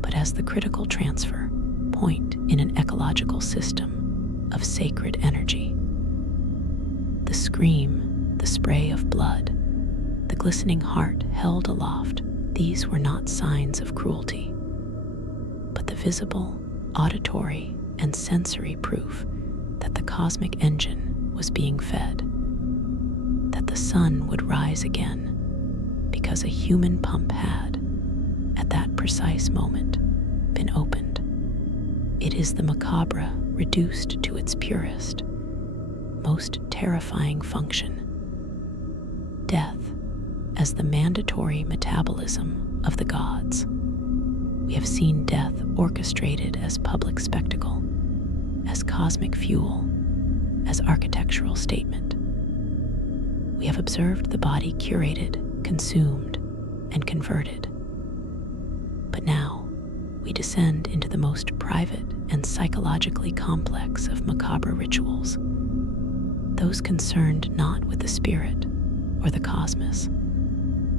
but as the critical transfer point in an ecological system of sacred energy. The scream, the spray of blood, the glistening heart held aloft, these were not signs of cruelty, but the visible, auditory, and sensory proof that the cosmic engine was being fed, that the sun would rise again because a human pump had, at that precise moment, been opened. It is the macabre reduced to its purest, most terrifying function. Death as the mandatory metabolism of the gods. We have seen death orchestrated as public spectacle, as cosmic fuel, as architectural statement. We have observed the body curated, consumed, and converted. But now we descend into the most private and psychologically complex of macabre rituals, those concerned not with the spirit or the cosmos,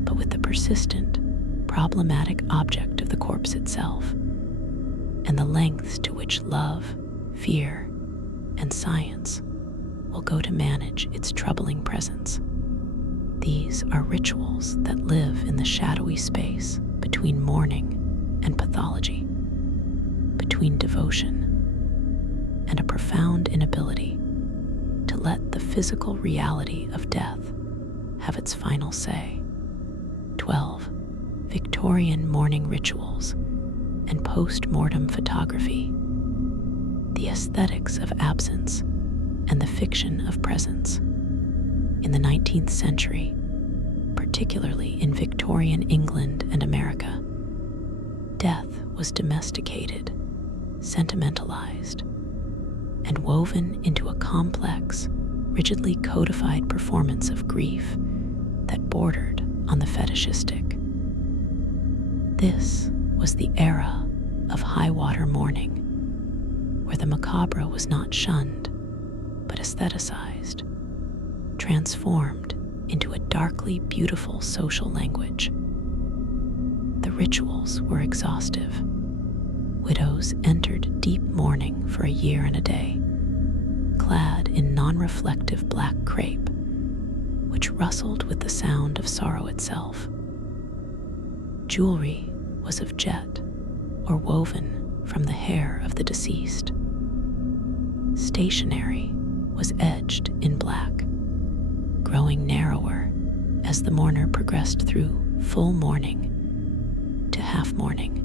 but with the persistent, problematic object of the corpse itself, and the lengths to which love, fear, and science will go to manage its troubling presence. These are rituals that live in the shadowy space between mourning and pathology, between devotion and a profound inability to let the physical reality of death have its final say. 12. Victorian mourning rituals and post-mortem photography. The aesthetics of absence and the fiction of presence. In the 19th century, particularly in Victorian England and America, death was domesticated, sentimentalized, and woven into a complex, rigidly codified performance of grief that bordered on the fetishistic. This was the era of high-water mourning, where the macabre was not shunned, but aestheticized, transformed into a darkly beautiful social language. The rituals were exhaustive. Widows entered deep mourning for a year and a day, clad in non-reflective black crepe, which rustled with the sound of sorrow itself. Jewelry was of jet or woven from the hair of the deceased. Stationery was edged in black, growing narrower as the mourner progressed through full mourning to half mourning,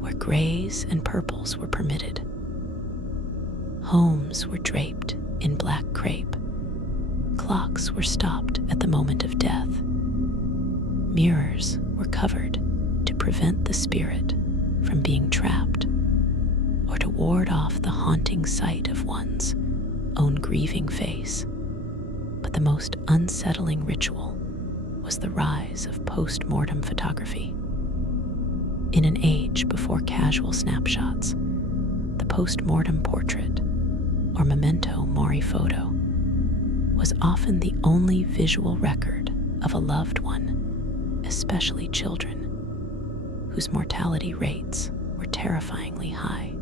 where grays and purples were permitted. Homes were draped in black crepe. Clocks were stopped at the moment of death. Mirrors were covered to prevent the spirit from being trapped or to ward off the haunting sight of one's own grieving face. But the most unsettling ritual was the rise of post-mortem photography. In an age before casual snapshots, the post-mortem portrait, or memento mori photo, was often the only visual record of a loved one, especially children, whose mortality rates were terrifyingly high.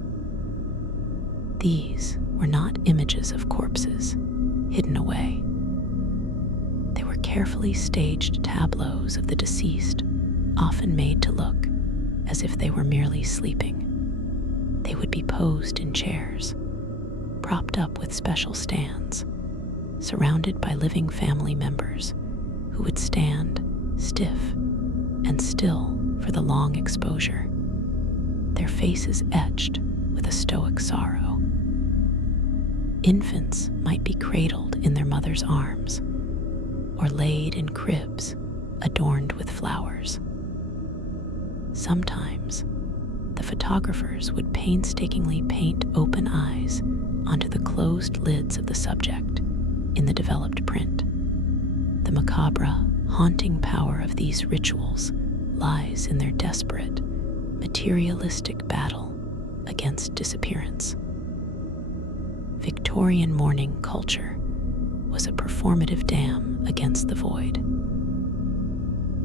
These were not images of corpses hidden away. They were carefully staged tableaus of the deceased, often made to look as if they were merely sleeping. They would be posed in chairs, propped up with special stands, surrounded by living family members who would stand stiff and still for the long exposure, their faces etched with a stoic sorrow. Infants might be cradled in their mother's arms or laid in cribs adorned with flowers. Sometimes, the photographers would painstakingly paint open eyes onto the closed lids of the subject in the developed print. The macabre, haunting power of these rituals lies in their desperate, materialistic battle against disappearance. Victorian mourning culture was a performative dam against the void.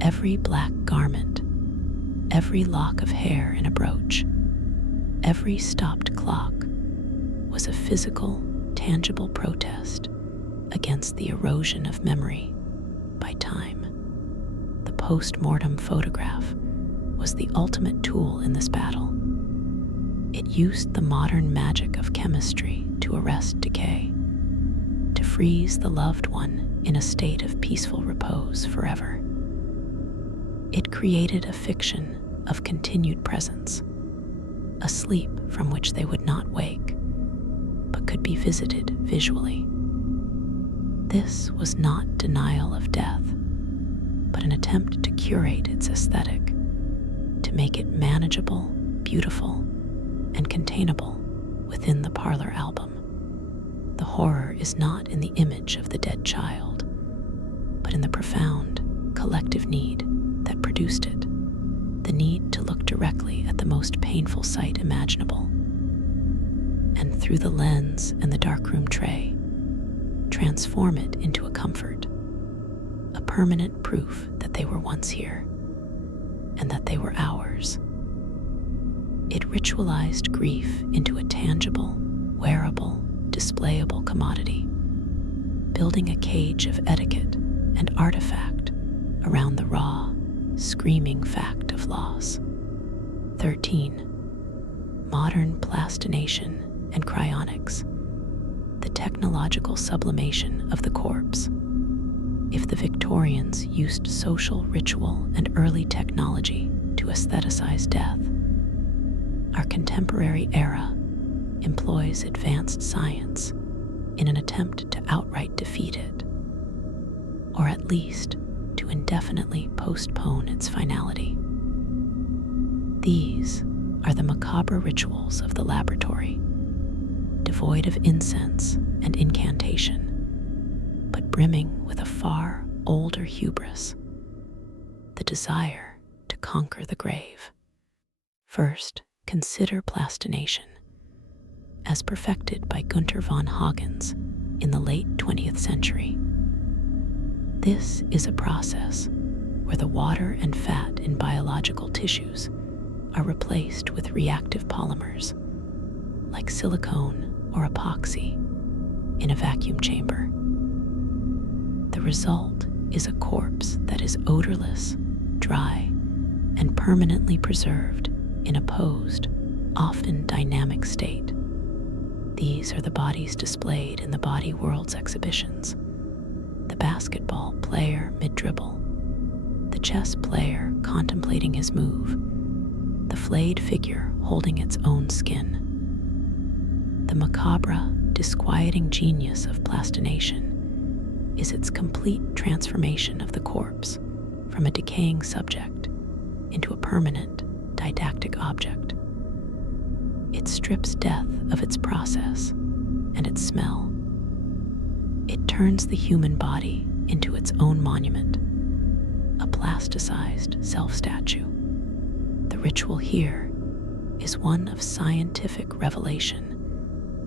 Every black garment, every lock of hair in a brooch, every stopped clock was a physical, tangible protest against the erosion of memory by time. The post-mortem photograph was the ultimate tool in this battle. It used the modern magic of chemistry to arrest decay, to freeze the loved one in a state of peaceful repose forever. It created a fiction of continued presence, a sleep from which they would not wake, but could be visited visually. This was not denial of death, but an attempt to curate its aesthetic, to make it manageable, beautiful, and containable within the parlor album. The horror is not in the image of the dead child, but in the profound, collective need that produced it, the need to look directly at the most painful sight imaginable, and through the lens and the darkroom tray, transform it into a comfort, a permanent proof that they were once here, and that they were ours. It ritualized grief into a tangible, wearable, displayable commodity, building a cage of etiquette and artifact around the raw, screaming fact of loss. 13. Modern plastination and cryonics, the technological sublimation of the corpse. If the Victorians used social ritual and early technology to aestheticize death, our contemporary era employs advanced science in an attempt to outright defeat it, or at least to indefinitely postpone its finality. These are the macabre rituals of the laboratory, devoid of incense and incantation, brimming with a far older hubris, the desire to conquer the grave. First, consider plastination, as perfected by Gunther von Hagens in the late 20th century. This is a process where the water and fat in biological tissues are replaced with reactive polymers, like silicone or epoxy, in a vacuum chamber. The result is a corpse that is odorless, dry, and permanently preserved in a posed, often dynamic state. These are the bodies displayed in the Body Worlds exhibitions. The basketball player mid-dribble, the chess player contemplating his move, the flayed figure holding its own skin. The macabre, disquieting genius of plastination is its complete transformation of the corpse from a decaying subject into a permanent, didactic object. It strips death of its process and its smell. It turns the human body into its own monument, a plasticized self-statue. The ritual here is one of scientific revelation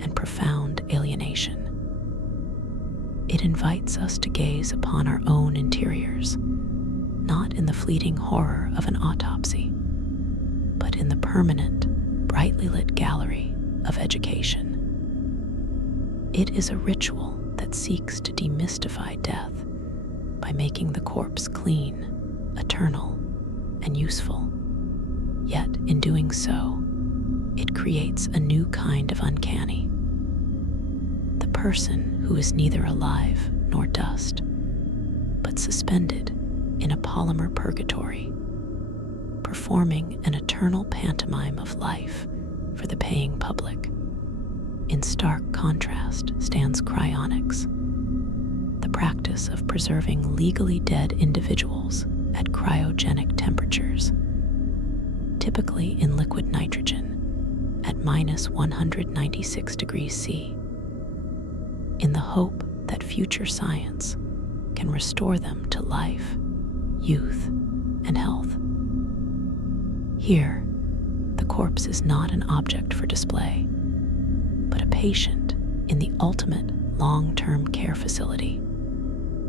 and profound alienation. It invites us to gaze upon our own interiors, not in the fleeting horror of an autopsy, but in the permanent, brightly lit gallery of education. It is a ritual that seeks to demystify death by making the corpse clean, eternal, and useful. Yet, in doing so, it creates a new kind of uncanny. The person who is neither alive nor dust, but suspended in a polymer purgatory, performing an eternal pantomime of life for the paying public. In stark contrast stands cryonics, the practice of preserving legally dead individuals at cryogenic temperatures, typically in liquid nitrogen at -196 degrees C, in the hope that future science can restore them to life, youth, and health. Here, the corpse is not an object for display, but a patient in the ultimate long-term care facility.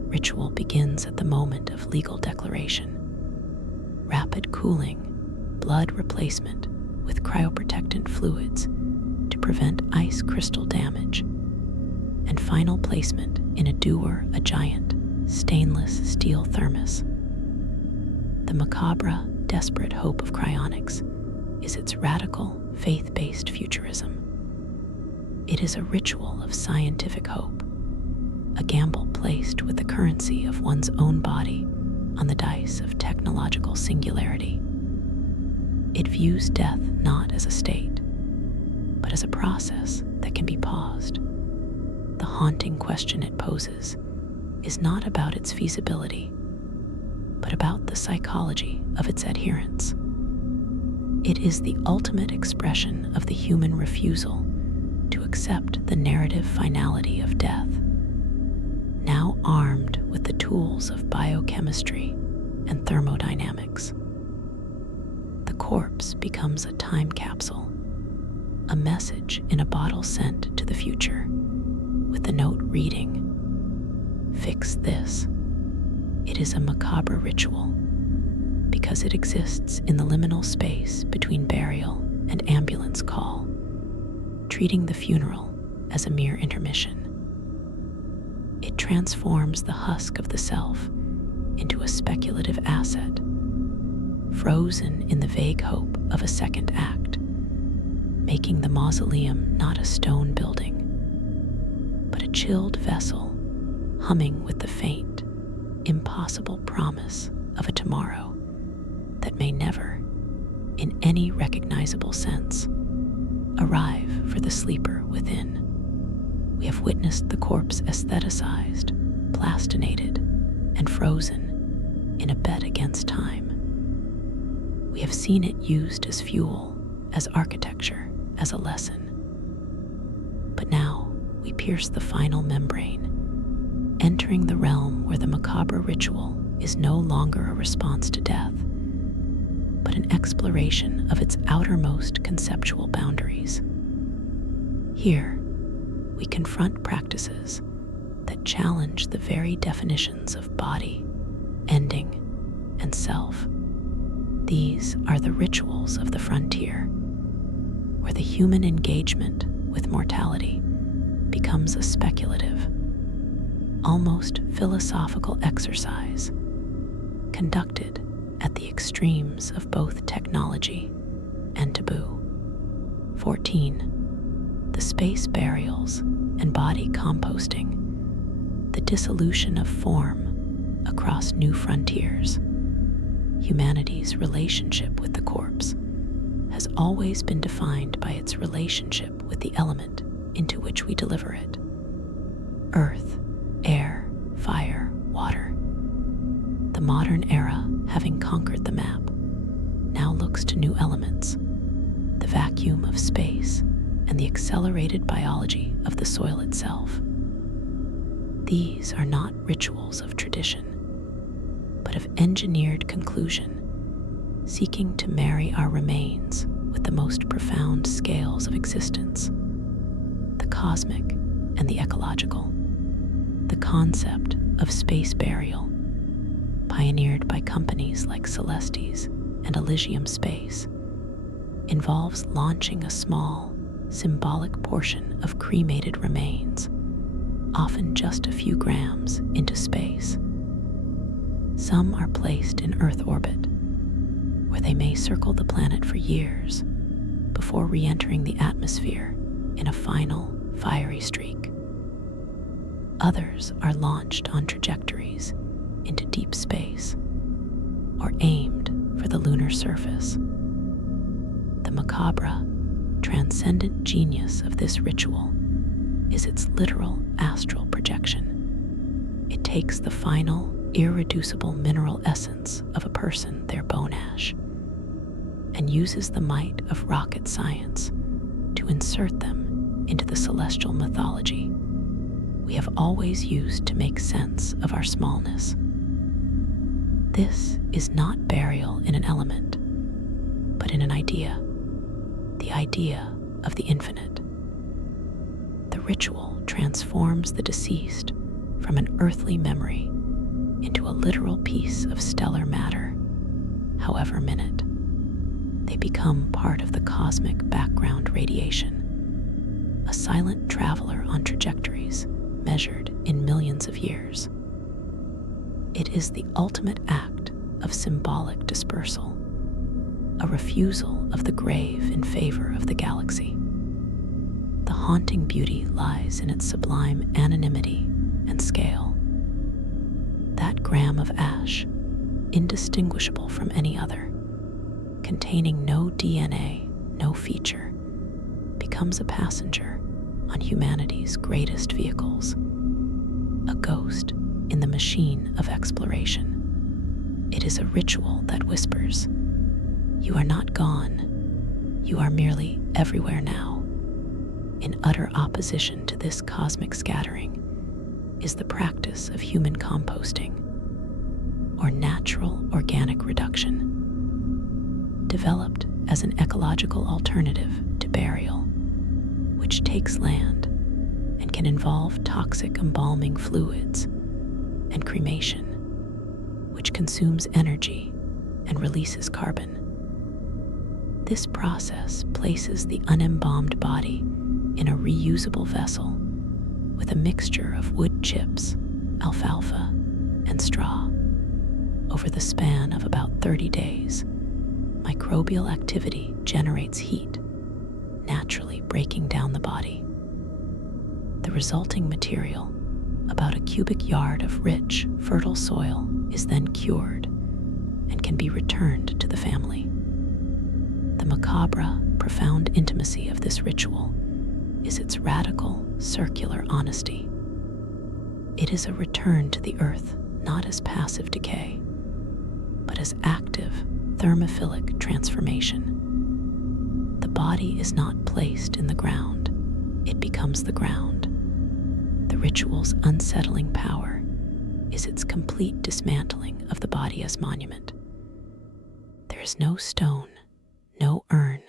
Ritual begins at the moment of legal declaration. Rapid cooling, blood replacement with cryoprotectant fluids to prevent ice crystal damage, and final placement in a giant stainless steel thermos. The macabre, desperate hope of cryonics is its radical, faith-based futurism. It is a ritual of scientific hope, a gamble placed with the currency of one's own body on the dice of technological singularity. It views death not as a state, but as a process that can be paused. The haunting question it poses is not about its feasibility, but about the psychology of its adherents. It is the ultimate expression of the human refusal to accept the narrative finality of death. Now armed with the tools of biochemistry and thermodynamics, the corpse becomes a time capsule, a message in a bottle sent to the future, with the note reading, "Fix this." It is a macabre ritual because it exists in the liminal space between burial and ambulance call, treating the funeral as a mere intermission. It transforms the husk of the self into a speculative asset, frozen in the vague hope of a second act, making the mausoleum not a stone building, but a chilled vessel humming with the faint, impossible promise of a tomorrow that may never, in any recognizable sense, arrive for the sleeper within. We have witnessed the corpse aestheticized, plastinated, and frozen in a bet against time. We have seen it used as fuel, as architecture, as a lesson. But now we pierce the final membrane, entering the realm where the macabre ritual is no longer a response to death, but an exploration of its outermost conceptual boundaries. Here, we confront practices that challenge the very definitions of body, ending, and self. These are the rituals of the frontier, where the human engagement with mortality becomes a speculative, almost philosophical exercise conducted at the extremes of both technology and taboo. 14. The space burials and body composting, the dissolution of form across new frontiers. Humanity's relationship with the corpse has always been defined by its relationship with the element into which we deliver it. Earth, air, fire, water. The modern era, having conquered the map, now looks to new elements, the vacuum of space and the accelerated biology of the soil itself. These are not rituals of tradition, but of engineered conclusion, seeking to marry our remains with the most profound scales of existence, the cosmic and the ecological. The concept of space burial, pioneered by companies like Celestis and Elysium Space, involves launching a small, symbolic portion of cremated remains, often just a few grams, into space. Some are placed in Earth orbit, where they may circle the planet for years before re-entering the atmosphere in a final, fiery streak. Others are launched on trajectories into deep space or aimed for the lunar surface. The macabre, transcendent genius of this ritual is its literal astral projection. It takes the final, irreducible mineral essence of a person, their bone ash, and uses the might of rocket science to insert them into the celestial mythology we have always used to make sense of our smallness. This is not burial in an element, but in an idea, the idea of the infinite. The ritual transforms the deceased from an earthly memory into a literal piece of stellar matter, however minute. They become part of the cosmic background radiation, a silent traveler on trajectories measured in millions of years. It is the ultimate act of symbolic dispersal, a refusal of the grave in favor of the galaxy. The haunting beauty lies in its sublime anonymity and scale. That gram of ash, indistinguishable from any other, containing no DNA, no feature, becomes a passenger on humanity's greatest vehicles, a ghost in the machine of exploration. It is a ritual that whispers, "You are not gone, you are merely everywhere now." In utter opposition to this cosmic scattering is the practice of human composting, or natural organic reduction, developed as an ecological alternative to burial, which takes land and can involve toxic embalming fluids, and cremation, which consumes energy and releases carbon. This process places the unembalmed body in a reusable vessel with a mixture of wood chips, alfalfa, and straw. Over the span of about 30 days, microbial activity generates heat, naturally breaking down the body. The resulting material, about a cubic yard of rich, fertile soil, is then cured and can be returned to the family. The macabre, profound intimacy of this ritual is its radical, circular honesty. It is a return to the earth not as passive decay, but as active, thermophilic transformation. The body is not placed in the ground, it becomes the ground. The ritual's unsettling power is its complete dismantling of the body as monument. There is no stone, no urn,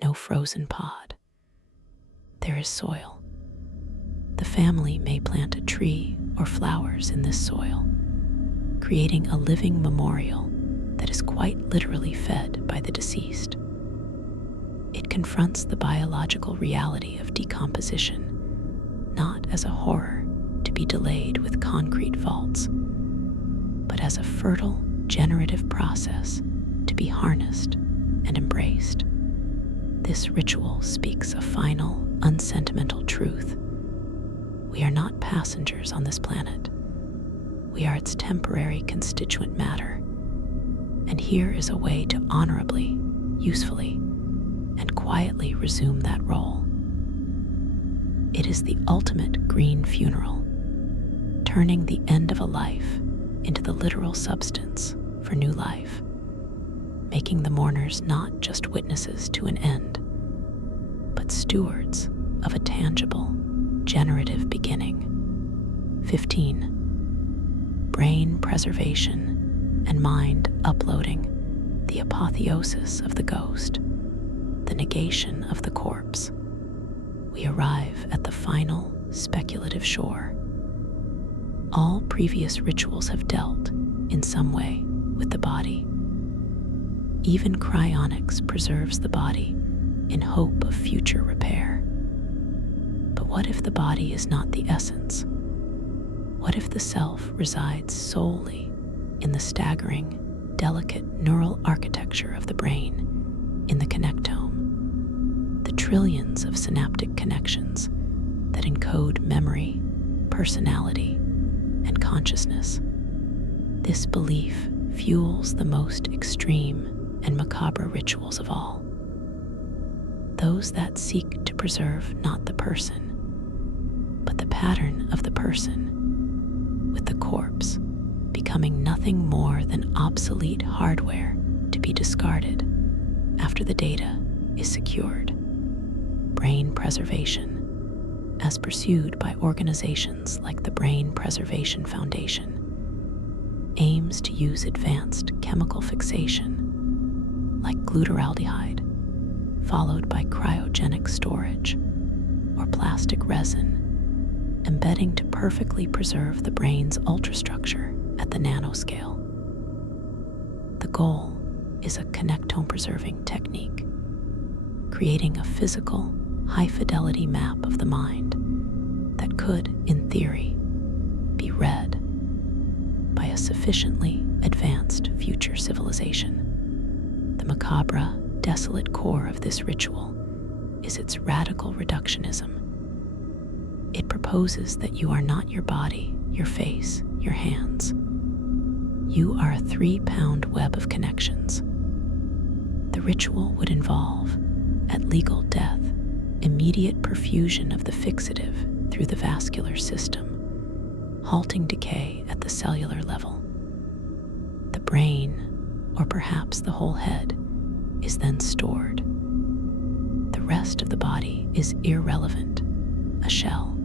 no frozen pod. There is soil. The family may plant a tree or flowers in this soil, creating a living memorial that is quite literally fed by the deceased. It confronts the biological reality of decomposition, not as a horror to be delayed with concrete vaults, but as a fertile, generative process to be harnessed and embraced. This ritual speaks a final, unsentimental truth. We are not passengers on this planet. We are its temporary constituent matter. And here is a way to honorably, usefully, and quietly resume that role. It is the ultimate green funeral, turning the end of a life into the literal substance for new life, making the mourners not just witnesses to an end, but stewards of a tangible, generative beginning. 15. Brain preservation and mind uploading, the apotheosis of the ghost, the negation of the corpse. We arrive at the final, speculative shore. All previous rituals have dealt, in some way, with the body. Even cryonics preserves the body in hope of future repair. But what if the body is not the essence? What if the self resides solely in the staggering, delicate neural architecture of the brain, in the connectome, the trillions of synaptic connections that encode memory, personality, and consciousness? This belief fuels the most extreme and macabre rituals of all. Those that seek to preserve not the person, but the pattern of the person, with the corpse becoming nothing more than obsolete hardware to be discarded after the data is secured. Brain preservation, as pursued by organizations like the Brain Preservation Foundation, aims to use advanced chemical fixation, like glutaraldehyde, followed by cryogenic storage, or plastic resin, embedding to perfectly preserve the brain's ultrastructure at the nanoscale. The goal is a connectome-preserving technique, creating a physical, high-fidelity map of the mind that could, in theory, be read by a sufficiently advanced future civilization. The macabre, desolate core of this ritual is its radical reductionism. It proposes that you are not your body, your face, your hands. You are a 3-pound web of connections. The ritual would involve, at legal death, immediate perfusion of the fixative through the vascular system, halting decay at the cellular level. The brain, or perhaps the whole head, is then stored. The rest of the body is irrelevant, a shell.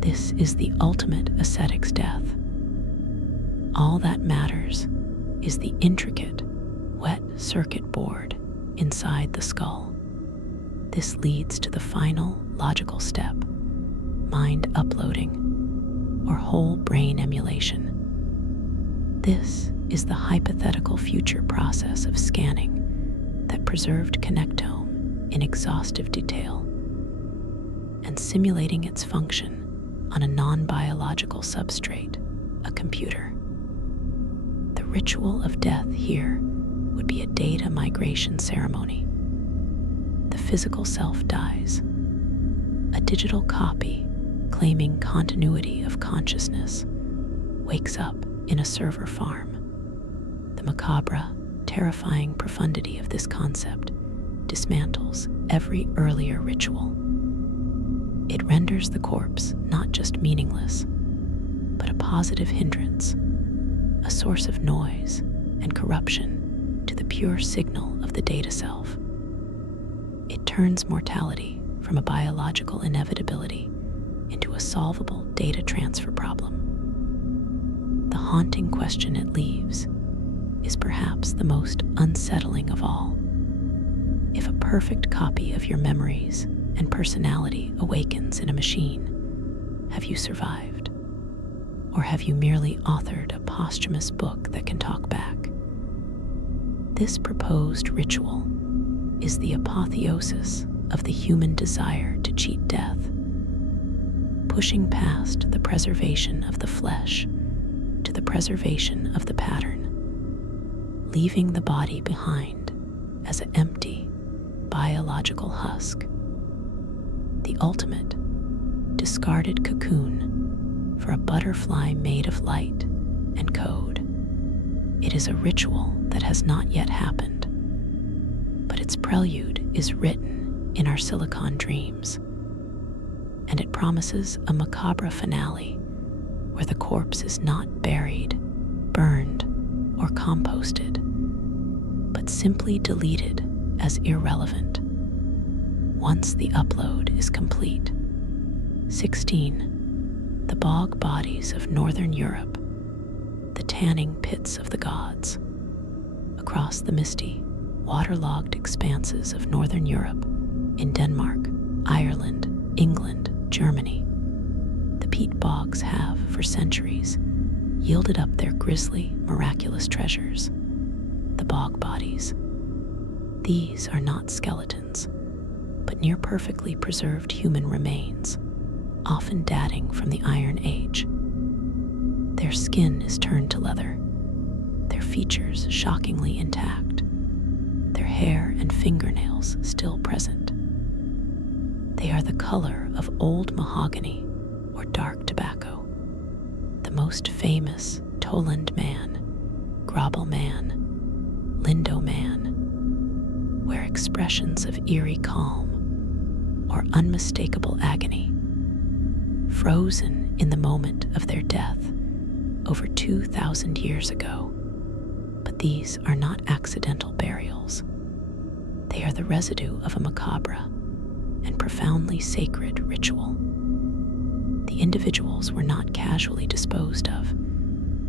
This is the ultimate ascetic's death. All that matters is the intricate, wet circuit board inside the skull. This leads to the final logical step, mind uploading, or whole brain emulation. This is the hypothetical future process of scanning that preserved connectome in exhaustive detail, and simulating its function on a non-biological substrate, a computer. The ritual of death here would be a data migration ceremony. The physical self dies. A digital copy, claiming continuity of consciousness, wakes up in a server farm. The macabre, terrifying profundity of this concept dismantles every earlier ritual. It renders the corpse not just meaningless, but a positive hindrance, a source of noise and corruption to the pure signal of the data self. It turns mortality from a biological inevitability into a solvable data transfer problem. The haunting question it leaves is perhaps the most unsettling of all. If a perfect copy of your memories and personality awakens in a machine, have you survived? Or have you merely authored a posthumous book that can talk back? This proposed ritual is the apotheosis of the human desire to cheat death, pushing past the preservation of the flesh to the preservation of the pattern, leaving the body behind as an empty biological husk, the ultimate discarded cocoon for a butterfly made of light and code. It is a ritual that has not yet happened, but its prelude is written in our silicon dreams, and it promises a macabre finale where the corpse is not buried, burned, or composted, but simply deleted as irrelevant once the upload is complete. 16. The bog bodies of Northern Europe, the tanning pits of the gods. Across the misty, waterlogged expanses of Northern Europe, in Denmark, Ireland, England, Germany, the peat bogs have, for centuries, yielded up their grisly, miraculous treasures, the bog bodies. These are not skeletons, but near perfectly preserved human remains, often dating from the Iron Age. Their skin is turned to leather, their features shockingly intact, their hair and fingernails still present. They are the color of old mahogany or dark tobacco. The most famous Toland man, Grobel man, Lindo man, wear expressions of eerie calm or unmistakable agony, frozen in the moment of their death over 2,000 years ago. But these are not accidental burials. They are the residue of a macabre and profoundly sacred ritual. The individuals were not casually disposed of.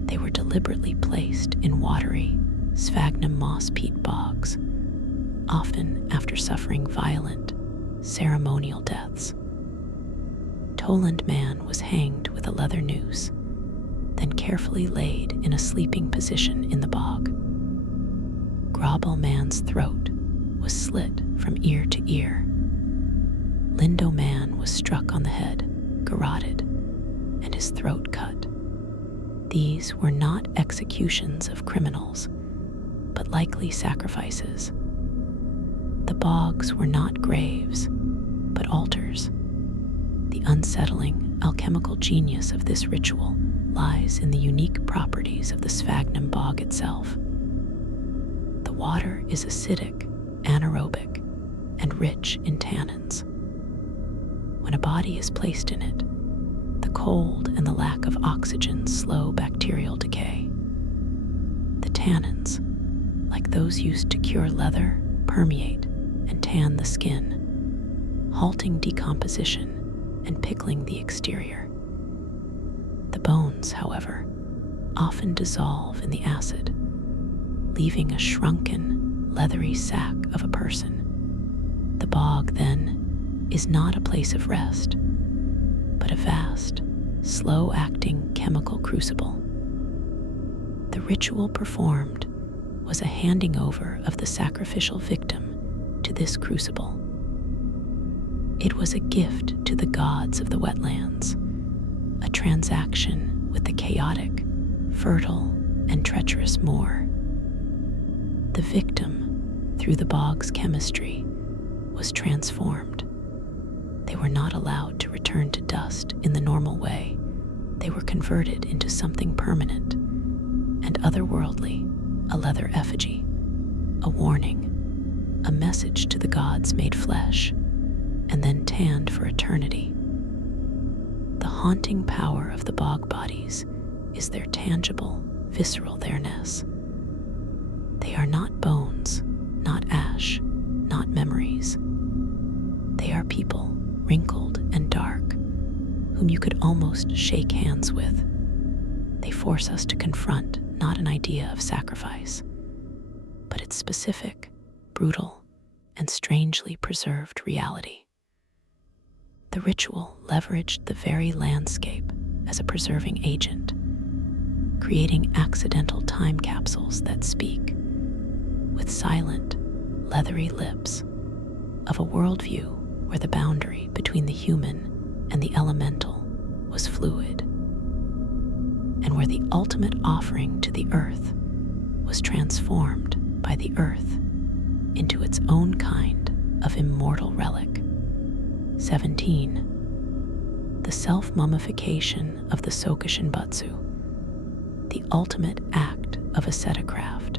They were deliberately placed in watery, sphagnum moss peat bogs, often after suffering violent, ceremonial deaths. Toland man was hanged with a leather noose, then carefully laid in a sleeping position in the bog. Grobel man's throat was slit from ear to ear. Lindo man was struck on the head, garroted, and his throat cut. These were not executions of criminals, but likely sacrifices. The bogs were not graves, but altars. The unsettling alchemical genius of this ritual lies in the unique properties of the sphagnum bog itself. The water is acidic, anaerobic, and rich in tannins. When a body is placed in it, the cold and the lack of oxygen slow bacterial decay. The tannins, like those used to cure leather, permeate and tan the skin, halting decomposition and pickling the exterior. The bones, however, often dissolve in the acid, leaving a shrunken, leathery sack of a person. The bog, then, is not a place of rest, but a vast, slow-acting chemical crucible. The ritual performed was a handing over of the sacrificial victim to this crucible. It was a gift to the gods of the wetlands, a transaction with the chaotic, fertile, and treacherous moor. The victim, through the bog's chemistry, was transformed. They were not allowed to return to dust in the normal way. They were converted into something permanent and otherworldly, a leather effigy, a warning, a message to the gods made flesh, and then tanned for eternity. The haunting power of the bog bodies is their tangible, visceral there-ness. They are not bones, not ash, not memories. They are people, wrinkled and dark, whom you could almost shake hands with. They force us to confront not an idea of sacrifice, but its specific, brutal, and strangely preserved reality. The ritual leveraged the very landscape as a preserving agent, creating accidental time capsules that speak, with silent, leathery lips, of a worldview where the boundary between the human and the elemental was fluid, and where the ultimate offering to the earth was transformed by the earth into its own kind of immortal relic. 17. The self-mummification of the Sokushinbutsu, the ultimate act of asceticraft.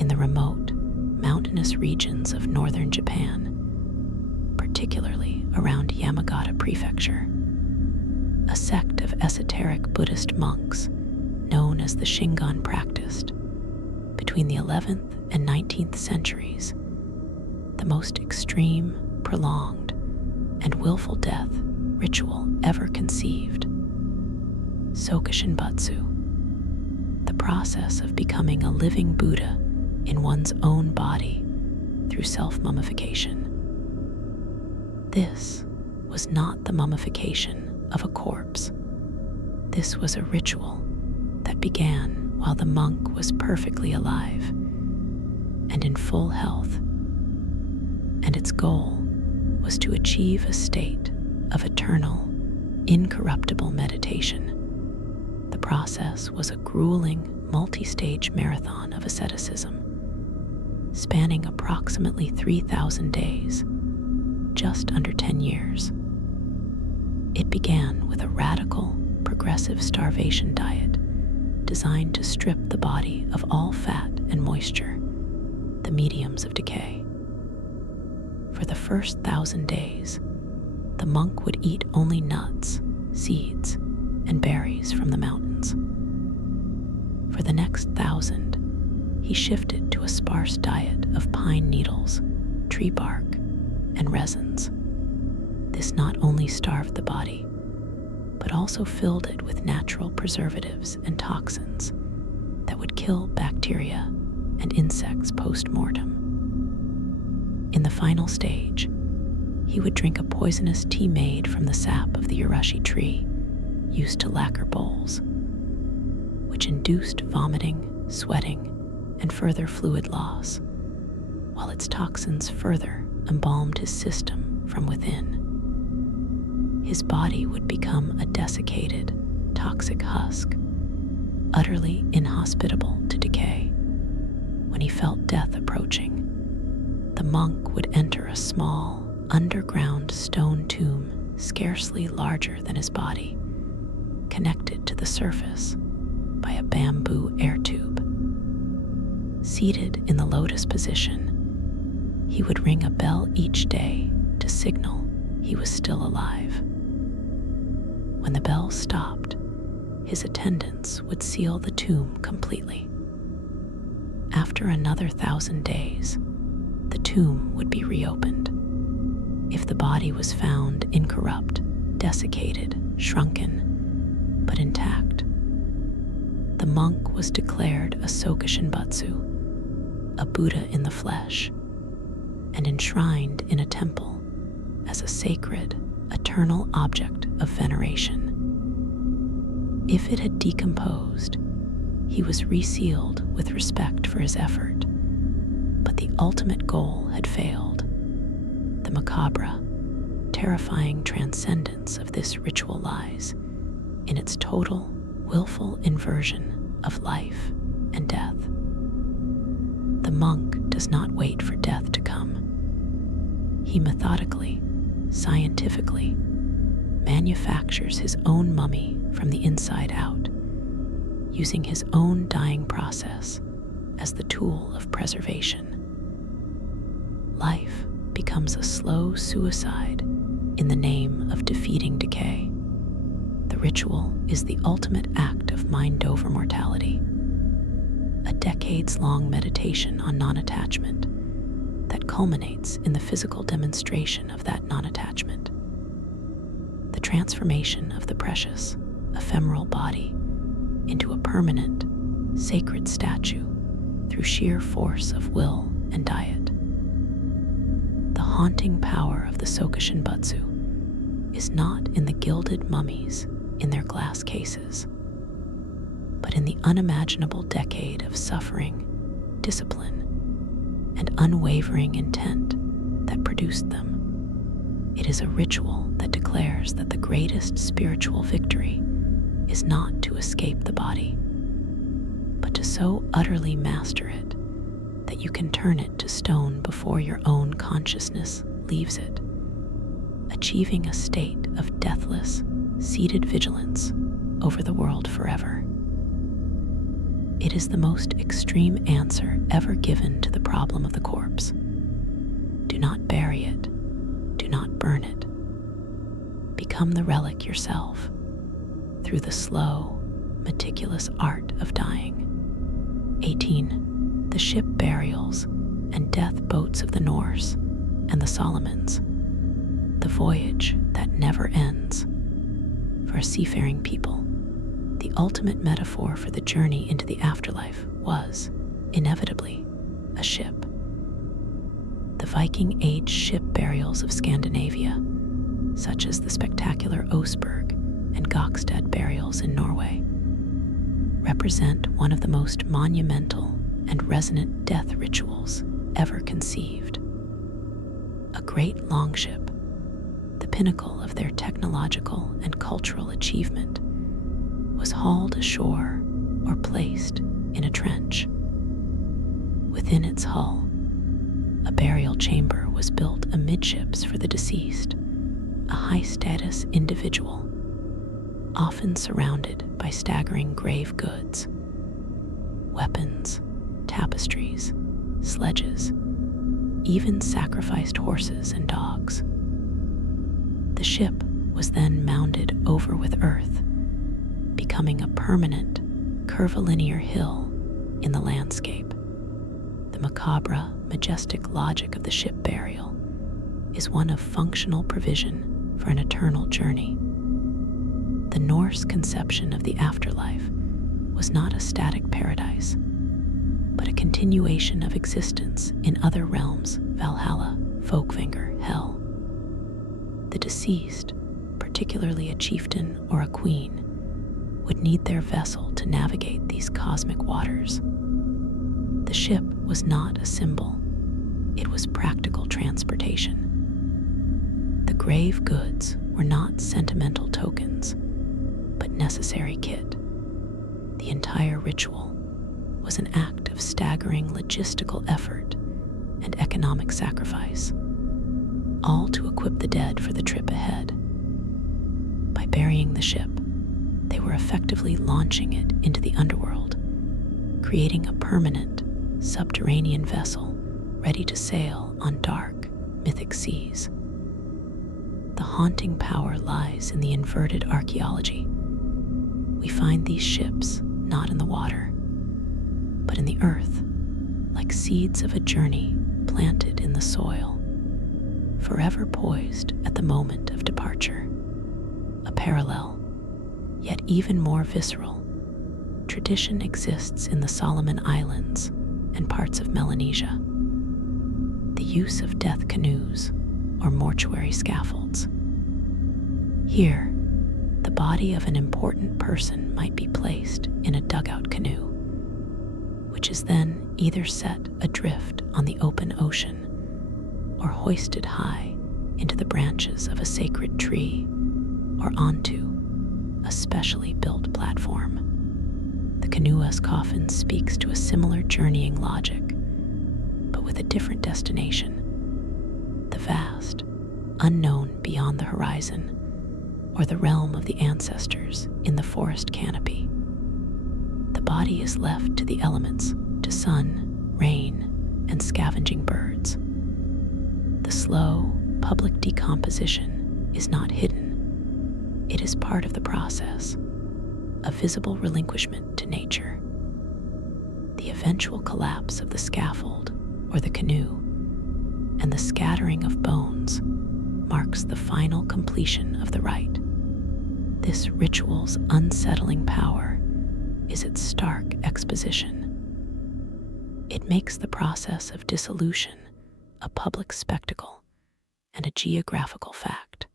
In the remote, mountainous regions of northern Japan, particularly around Yamagata Prefecture, a sect of esoteric Buddhist monks known as the Shingon practiced, between the 11th and 19th centuries, the most extreme, prolonged, and willful death ritual ever conceived. Sokushinbutsu, the process of becoming a living Buddha in one's own body through self-mummification. This was not the mummification of a corpse. This was a ritual that began while the monk was perfectly alive and in full health, and its goal was to achieve a state of eternal, incorruptible meditation. The process was a grueling, multi-stage marathon of asceticism, spanning approximately 3,000 days, just under 10 years. It began with a radical, progressive starvation diet designed to strip the body of all fat and moisture, the mediums of decay. For the first 1,000 days, the monk would eat only nuts, seeds, and berries from the mountains. For the next 1,000, he shifted to a sparse diet of pine needles, tree bark, and resins. This not only starved the body, but also filled it with natural preservatives and toxins that would kill bacteria and insects post-mortem. In the final stage, he would drink a poisonous tea made from the sap of the urashi tree used to lacquer bowls, which induced vomiting, sweating, and further fluid loss, while its toxins further embalmed his system from within. His body would become a desiccated, toxic husk, utterly inhospitable to decay. When he felt death approaching, the monk would enter a small, underground stone tomb scarcely larger than his body, connected to the surface by a bamboo air tube. Seated in the lotus position, he would ring a bell each day to signal he was still alive. When the bell stopped, his attendants would seal the tomb completely. After another 1,000 days, the tomb would be reopened. If the body was found incorrupt, desiccated, shrunken, but intact, the monk was declared a Sokushinbutsu, a Buddha in the flesh, and enshrined in a temple as a sacred, eternal object of veneration. If it had decomposed, he was resealed with respect for his effort, but the ultimate goal had failed. The macabre, terrifying transcendence of this ritual lies in its total, willful inversion of life and death. The monk does not wait for death to come. He methodically, scientifically, manufactures his own mummy from the inside out, using his own dying process as the tool of preservation. Life becomes a slow suicide in the name of defeating decay. The ritual is the ultimate act of mind-over mortality, a decades-long meditation on non-attachment that culminates in the physical demonstration of that non-attachment. The the transformation of the precious, ephemeral body into a permanent, sacred statue through sheer force of will and diet. The haunting power of the Sokushin Butsu is not in the gilded mummies in their glass cases, but in the unimaginable decade of suffering, discipline, and unwavering intent that produced them. It is a ritual that declares that the greatest spiritual victory is not to escape the body, but to so utterly master it that you can turn it to stone before your own consciousness leaves it, achieving a state of deathless, seated vigilance over the world forever. It is the most extreme answer ever given to the problem of the corpse. Do not bury it. Do not burn it. Become the relic yourself through the slow, meticulous art of dying. 18. The ship burials and death boats of the Norse and the Solomons. The voyage that never ends. For a seafaring people, the ultimate metaphor for the journey into the afterlife was, inevitably, a ship. The Viking Age ship burials of Scandinavia, such as the spectacular Oseberg and Gokstad burials in Norway, represent one of the most monumental and resonant death rituals ever conceived. A great longship, the pinnacle of their technological and cultural achievement, was hauled ashore or placed in a trench. Within its hull, a burial chamber was built amidships for the deceased, a high-status individual, often surrounded by staggering grave goods, weapons, tapestries, sledges, even sacrificed horses and dogs. The ship was then mounded over with earth, becoming a permanent, curvilinear hill in the landscape. The macabre, majestic logic of the ship burial is one of functional provision for an eternal journey. The Norse conception of the afterlife was not a static paradise, but a continuation of existence in other realms, Valhalla, Folkvanger, Hell. The deceased, particularly a chieftain or a queen, would need their vessel to navigate these cosmic waters. The ship was not a symbol, it was practical transportation. The grave goods were not sentimental tokens, but necessary kit. The entire ritual was an act of staggering logistical effort and economic sacrifice, all to equip the dead for the trip ahead. By burying the ship, they were effectively launching it into the underworld, creating a permanent, subterranean vessel ready to sail on dark, mythic seas. The haunting power lies in the inverted archaeology. We find these ships not in the water, but in the earth, like seeds of a journey planted in the soil, forever poised at the moment of departure. A parallel, yet even more visceral, tradition exists in the Solomon Islands and parts of Melanesia. The use of death canoes, or mortuary scaffolds. Here, the body of an important person might be placed in a dugout canoe, which is then either set adrift on the open ocean or hoisted high into the branches of a sacred tree or onto a specially built platform. The canoe's coffin speaks to a similar journeying logic, but with a different destination. The vast, unknown beyond the horizon, or the realm of the ancestors in the forest canopy. The body is left to the elements, to sun, rain, and scavenging birds. The slow, public decomposition is not hidden. It is part of the process, a visible relinquishment to nature. The eventual collapse of the scaffold or the canoe and the scattering of bones marks the final completion of the rite. This ritual's unsettling power is its stark exposition. It makes the process of dissolution a public spectacle and a geographical fact.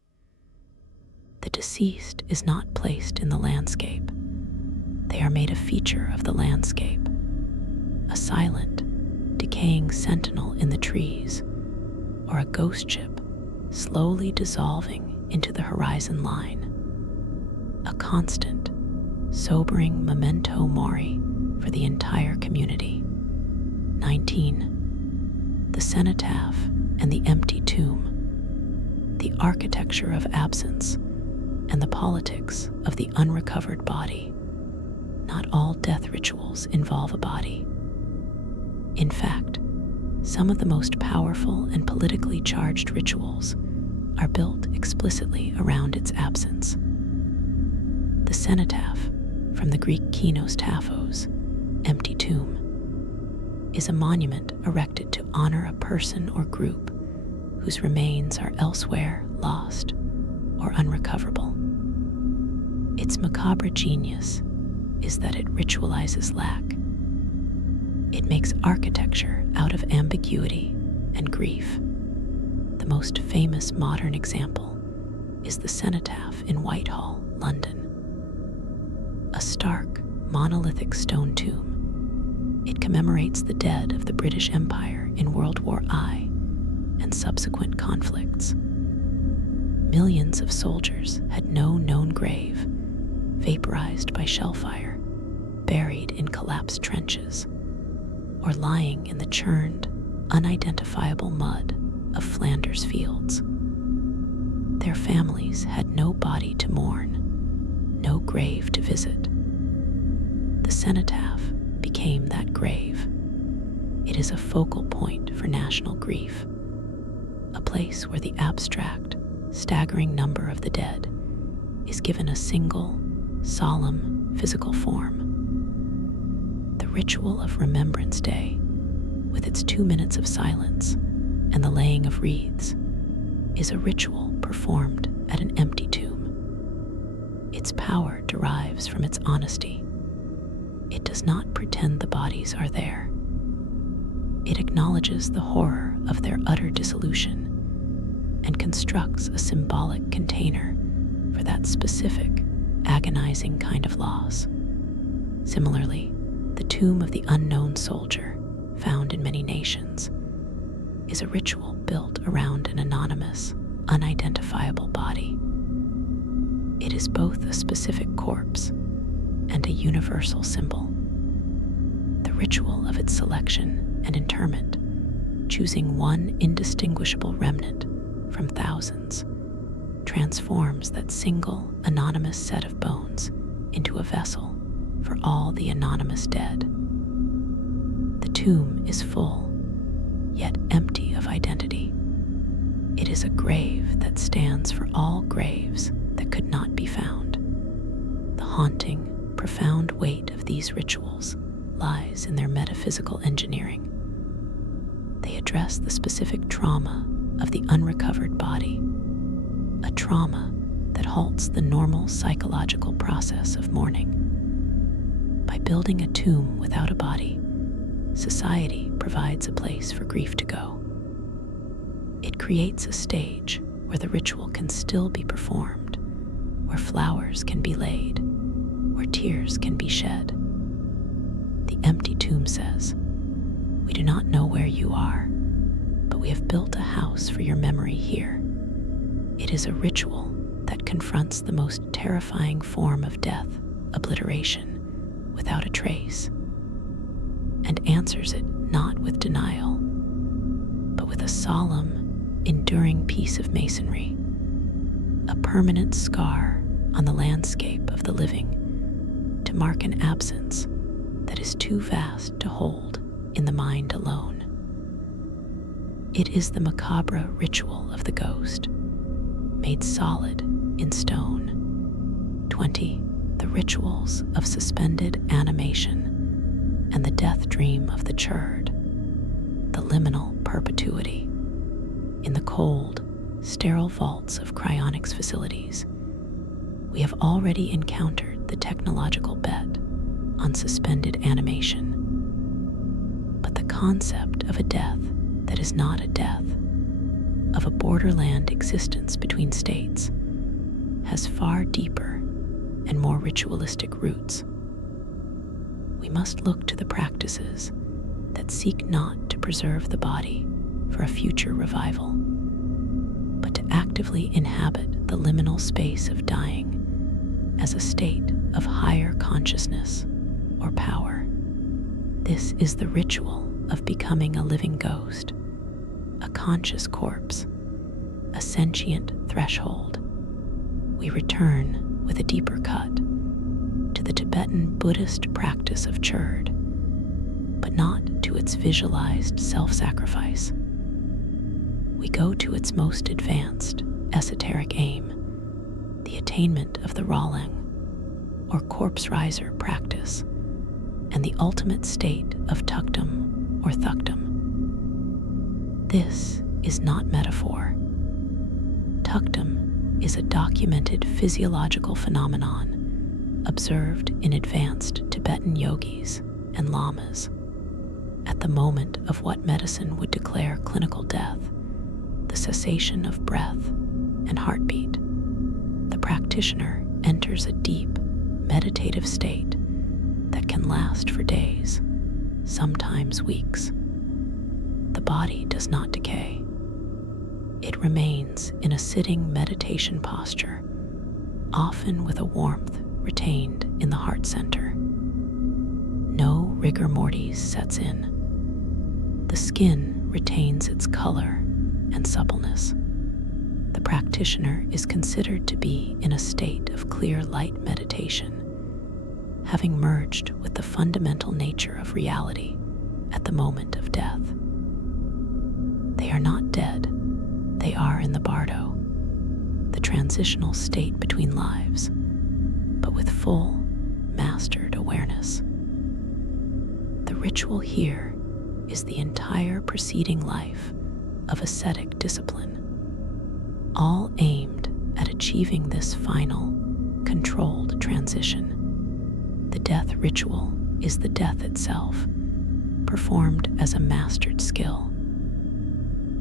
The deceased is not placed in the landscape. They are made a feature of the landscape, a silent, decaying sentinel in the trees, or a ghost ship slowly dissolving into the horizon line. A constant, sobering memento mori for the entire community. 19. The cenotaph and the empty tomb, the architecture of absence and the politics of the unrecovered body. Not all death rituals involve a body. In fact, some of the most powerful and politically charged rituals are built explicitly around its absence. The cenotaph, from the Greek kinos taphos, empty tomb, is a monument erected to honor a person or group whose remains are elsewhere lost or unrecoverable. Its macabre genius is that it ritualizes lack. It makes architecture out of ambiguity and grief. The most famous modern example is the cenotaph in Whitehall, London. A stark, monolithic stone tomb, it commemorates the dead of the British Empire in World War I and subsequent conflicts. Millions of soldiers had no known grave, vaporized by shell fire, buried in collapsed trenches, or lying in the churned, unidentifiable mud of Flanders fields. Their families had no body to mourn, no grave to visit. The cenotaph became that grave. It is a focal point for national grief, a place where the abstract, staggering number of the dead is given a single, solemn, physical form. The ritual of Remembrance Day, with its 2 minutes of silence and the laying of wreaths, is a ritual performed at an empty tomb. Its power derives from its honesty. It does not pretend the bodies are there. It acknowledges the horror of their utter dissolution and constructs a symbolic container for that specific, agonizing kind of loss. Similarly, the tomb of the unknown soldier, found in many nations, is a ritual built around an anonymous, unidentifiable body. It is both a specific corpse and a universal symbol. The ritual of its selection and interment, choosing one indistinguishable remnant from thousands, transforms that single anonymous set of bones into a vessel for all the anonymous dead. The tomb is full, yet empty of identity. It is a grave that stands for all graves that could not be found. The haunting, profound weight of these rituals lies in their metaphysical engineering. They address the specific trauma of the unrecovered body, a trauma that halts the normal psychological process of mourning. By building a tomb without a body, society provides a place for grief to go. It creates a stage where the ritual can still be performed, where flowers can be laid, where tears can be shed. The empty tomb says, "We do not know where you are, but we have built a house for your memory here." It is a ritual that confronts the most terrifying form of death, obliteration, without a trace, and answers it not with denial, but with a solemn, enduring piece of masonry, a permanent scar on the landscape of the living to mark an absence that is too vast to hold in the mind alone. It is the macabre ritual of the ghost, made solid in stone. 20. The rituals of suspended animation and the death dream of the churd, the liminal perpetuity. In the cold, sterile vaults of cryonics facilities, we have already encountered the technological bet on suspended animation. But the concept of a death that is not a death, of a borderland existence between states, has far deeper and more ritualistic roots. We must look to the practices that seek not to preserve the body for a future revival, but to actively inhabit the liminal space of dying as a state of higher consciousness or power. This is the ritual of becoming a living ghost, a conscious corpse, a sentient threshold. We return with a deeper cut to the Tibetan Buddhist practice of churd, but not to its visualized self-sacrifice. We go to its most advanced esoteric aim, the attainment of the Ralang, or corpse riser practice, and the ultimate state of tukdom or thukdom. This is not metaphor. Tukdom is a documented physiological phenomenon observed in advanced Tibetan yogis and lamas. At the moment of what medicine would declare clinical death, the cessation of breath and heartbeat, the practitioner enters a deep, meditative state that can last for days, sometimes weeks. The body does not decay. It remains in a sitting meditation posture, often with a warmth retained in the heart center. No rigor mortis sets in. The skin retains its color and suppleness. The practitioner is considered to be in a state of clear light meditation, having merged with the fundamental nature of reality at the moment of death. They are not dead, they are in the bardo, the transitional state between lives, but with full, mastered awareness. The ritual here is the entire preceding life of ascetic discipline, all aimed at achieving this final, controlled transition. The death ritual is the death itself, performed as a mastered skill.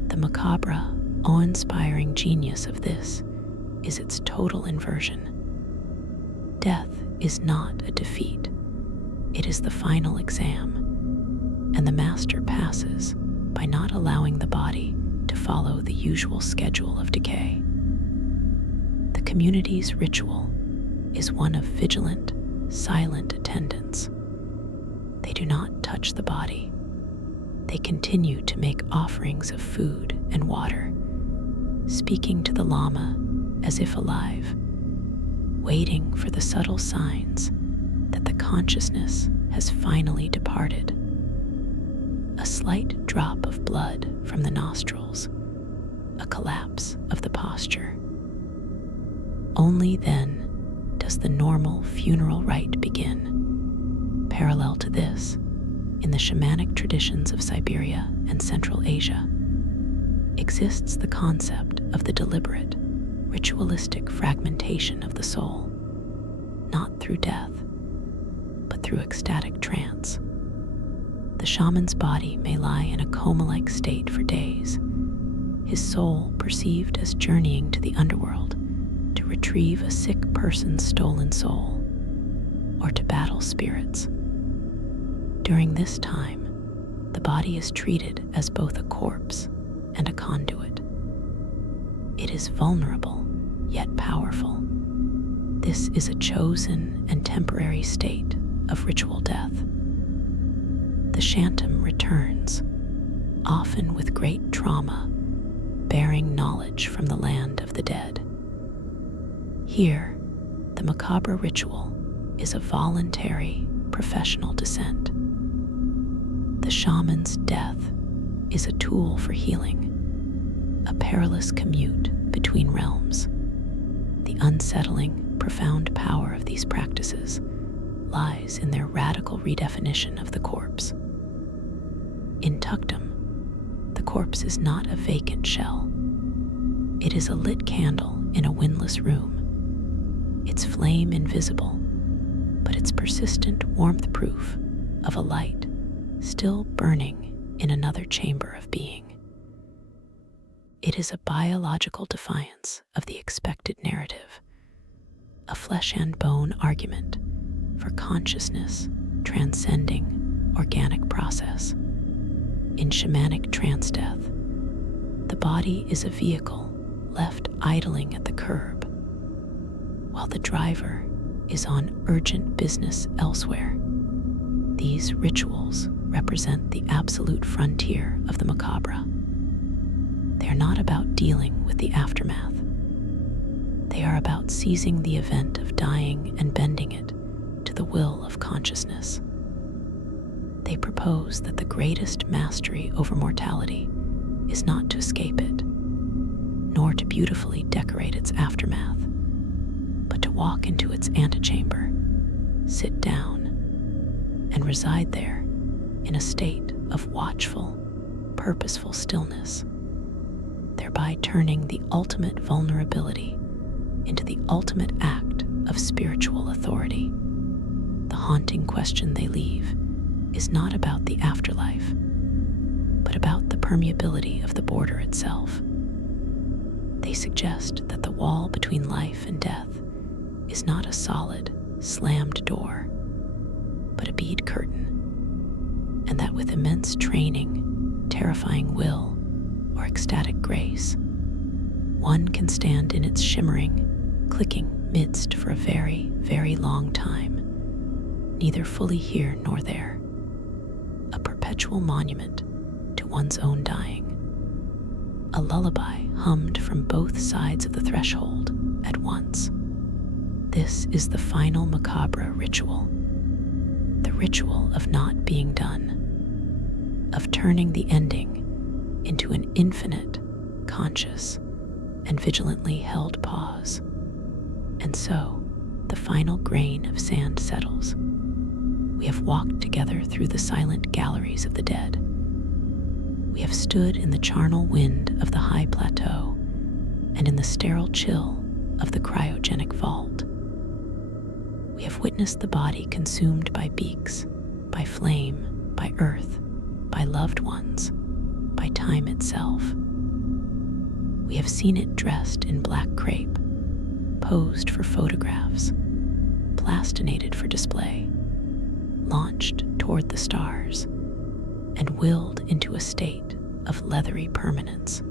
The macabre, awe-inspiring genius of this is its total inversion. Death is not a defeat. It is the final exam, and the master passes by not allowing the body to follow the usual schedule of decay. The community's ritual is one of vigilant, silent attendance. They do not touch the body. They continue to make offerings of food and water, speaking to the Lama as if alive, waiting for the subtle signs that the consciousness has finally departed. A slight drop of blood from the nostrils, a collapse of the posture. Only then does the normal funeral rite begin. Parallel to this, in the shamanic traditions of Siberia and Central Asia, exists the concept of the deliberate, ritualistic fragmentation of the soul, not through death, but through ecstatic trance. The shaman's body may lie in a coma-like state for days, his soul perceived as journeying to the underworld to retrieve a sick person's stolen soul, or to battle spirits. During this time, the body is treated as both a corpse and a conduit. It is vulnerable, yet powerful. This is a chosen and temporary state of ritual death. The shantam returns, often with great trauma, bearing knowledge from the land of the dead. Here, the macabre ritual is a voluntary, professional descent. The shaman's death is a tool for healing, a perilous commute between realms. The unsettling, profound power of these practices lies in their radical redefinition of the corpse. In tukdom, the corpse is not a vacant shell. It is a lit candle in a windless room, its flame invisible, but its persistent warmth proof of a light still burning in another chamber of being. It is a biological defiance of the expected narrative, a flesh and bone argument for consciousness transcending organic process. In shamanic trance death, the body is a vehicle left idling at the curb, while the driver is on urgent business elsewhere. These rituals represent the absolute frontier of the macabre. They are not about dealing with the aftermath. They are about seizing the event of dying and bending it to the will of consciousness. They propose that the greatest mastery over mortality is not to escape it, nor to beautifully decorate its aftermath, but to walk into its antechamber, sit down, and reside there in a state of watchful, purposeful stillness, thereby turning the ultimate vulnerability into the ultimate act of spiritual authority. The haunting question they leave is not about the afterlife, but about the permeability of the border itself. They suggest that the wall between life and death is not a solid, slammed door, but a bead curtain, and that with immense training, terrifying will, or ecstatic grace, one can stand in its shimmering, clicking midst for a very, very long time, neither fully here nor there, a perpetual monument to one's own dying, a lullaby hummed from both sides of the threshold at once. This is the final macabre ritual, the ritual of not being done, of turning the ending into an infinite, conscious, and vigilantly held pause. And so, the final grain of sand settles. We have walked together through the silent galleries of the dead. We have stood in the charnel wind of the high plateau and in the sterile chill of the cryogenic vault. We have witnessed the body consumed by beaks, by flame, by earth, by loved ones, by time itself. We have seen it dressed in black crepe, posed for photographs, plastinated for display, launched toward the stars, and willed into a state of leathery permanence.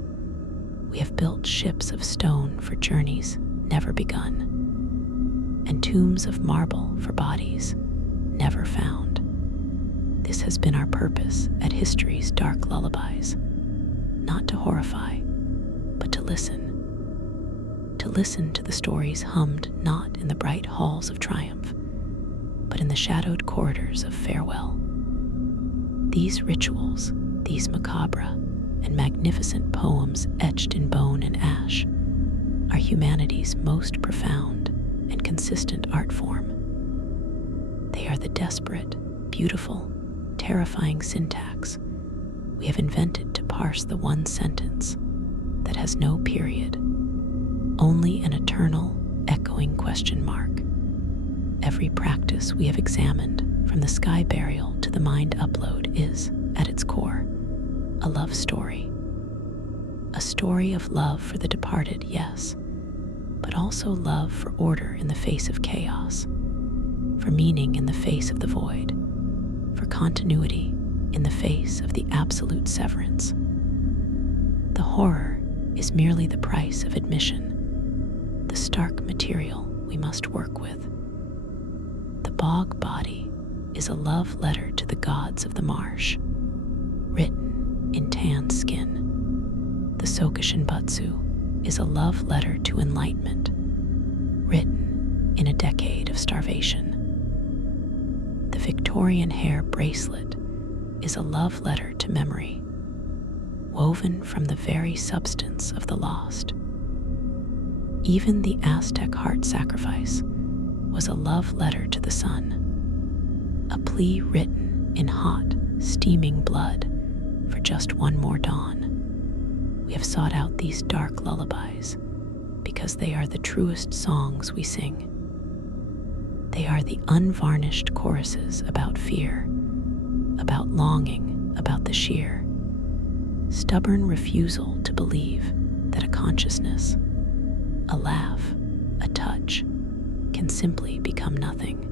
We have built ships of stone for journeys never begun, and tombs of marble for bodies never found. This has been our purpose at history's dark lullabies, not to horrify, but to listen to the stories hummed not in the bright halls of triumph, but in the shadowed corridors of farewell. These rituals, these macabre and magnificent poems etched in bone and ash, are humanity's most profound and consistent art form. They are the desperate, beautiful, terrifying syntax we have invented to parse the one sentence that has no period, only an eternal, echoing question mark. Every practice we have examined, from the sky burial to the mind upload, is, at its core, a love story. A story of love for the departed, yes, but also love for order in the face of chaos, for meaning in the face of the void, for continuity in the face of the absolute severance. The horror is merely the price of admission, the stark material we must work with. The bog body is a love letter to the gods of the marsh, written in tan skin. The Sokushin Butsu is a love letter to enlightenment, written in a decade of starvation. The Victorian hair bracelet is a love letter to memory, woven from the very substance of the lost. Even the Aztec heart sacrifice was a love letter to the sun, a plea written in hot, steaming blood for just one more dawn. We have sought out these dark lullabies because they are the truest songs we sing, They are the unvarnished choruses about fear, about longing, about the sheer, stubborn refusal to believe that a consciousness, a laugh, a touch, can simply become nothing.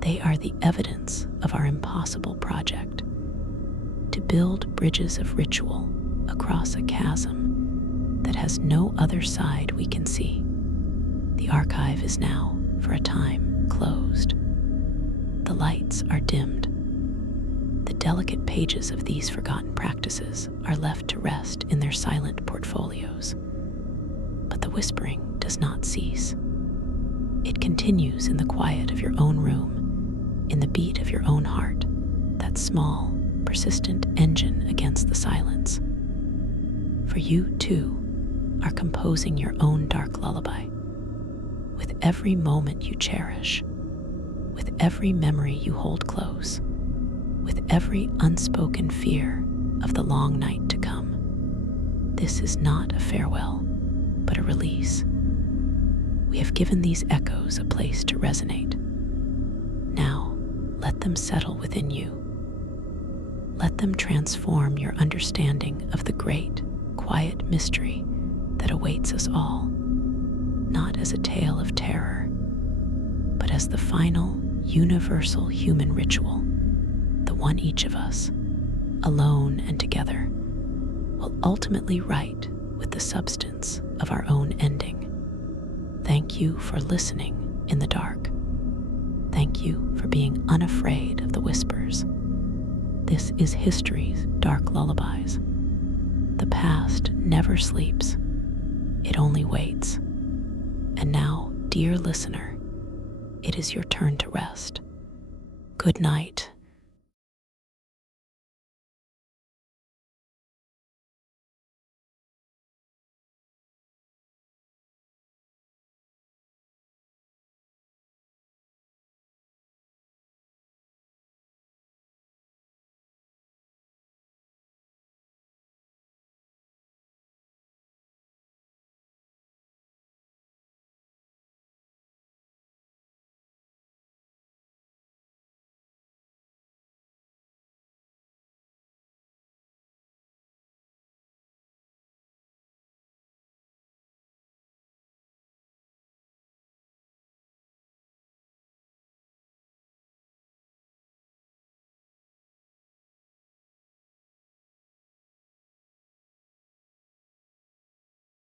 They are the evidence of our impossible project to build bridges of ritual across a chasm that has no other side we can see. The archive is now, for a time, closed. The lights are dimmed. The delicate pages of these forgotten practices are left to rest in their silent portfolios. But the whispering does not cease. It continues in the quiet of your own room, in the beat of your own heart, that small, persistent engine against the silence. For you, too, are composing your own dark lullaby. With every moment you cherish, with every memory you hold close, with every unspoken fear of the long night to come. This is not a farewell, but a release. We have given these echoes a place to resonate. Now, let them settle within you. Let them transform your understanding of the great, quiet mystery that awaits us all, not as a tale of terror, but as the final, universal human ritual, the one each of us, alone and together, will ultimately write with the substance of our own ending. Thank you for listening in the dark. Thank you for being unafraid of the whispers. This is history's dark lullabies. The past never sleeps. It only waits. And now, dear listener, it is your turn to rest. Good night.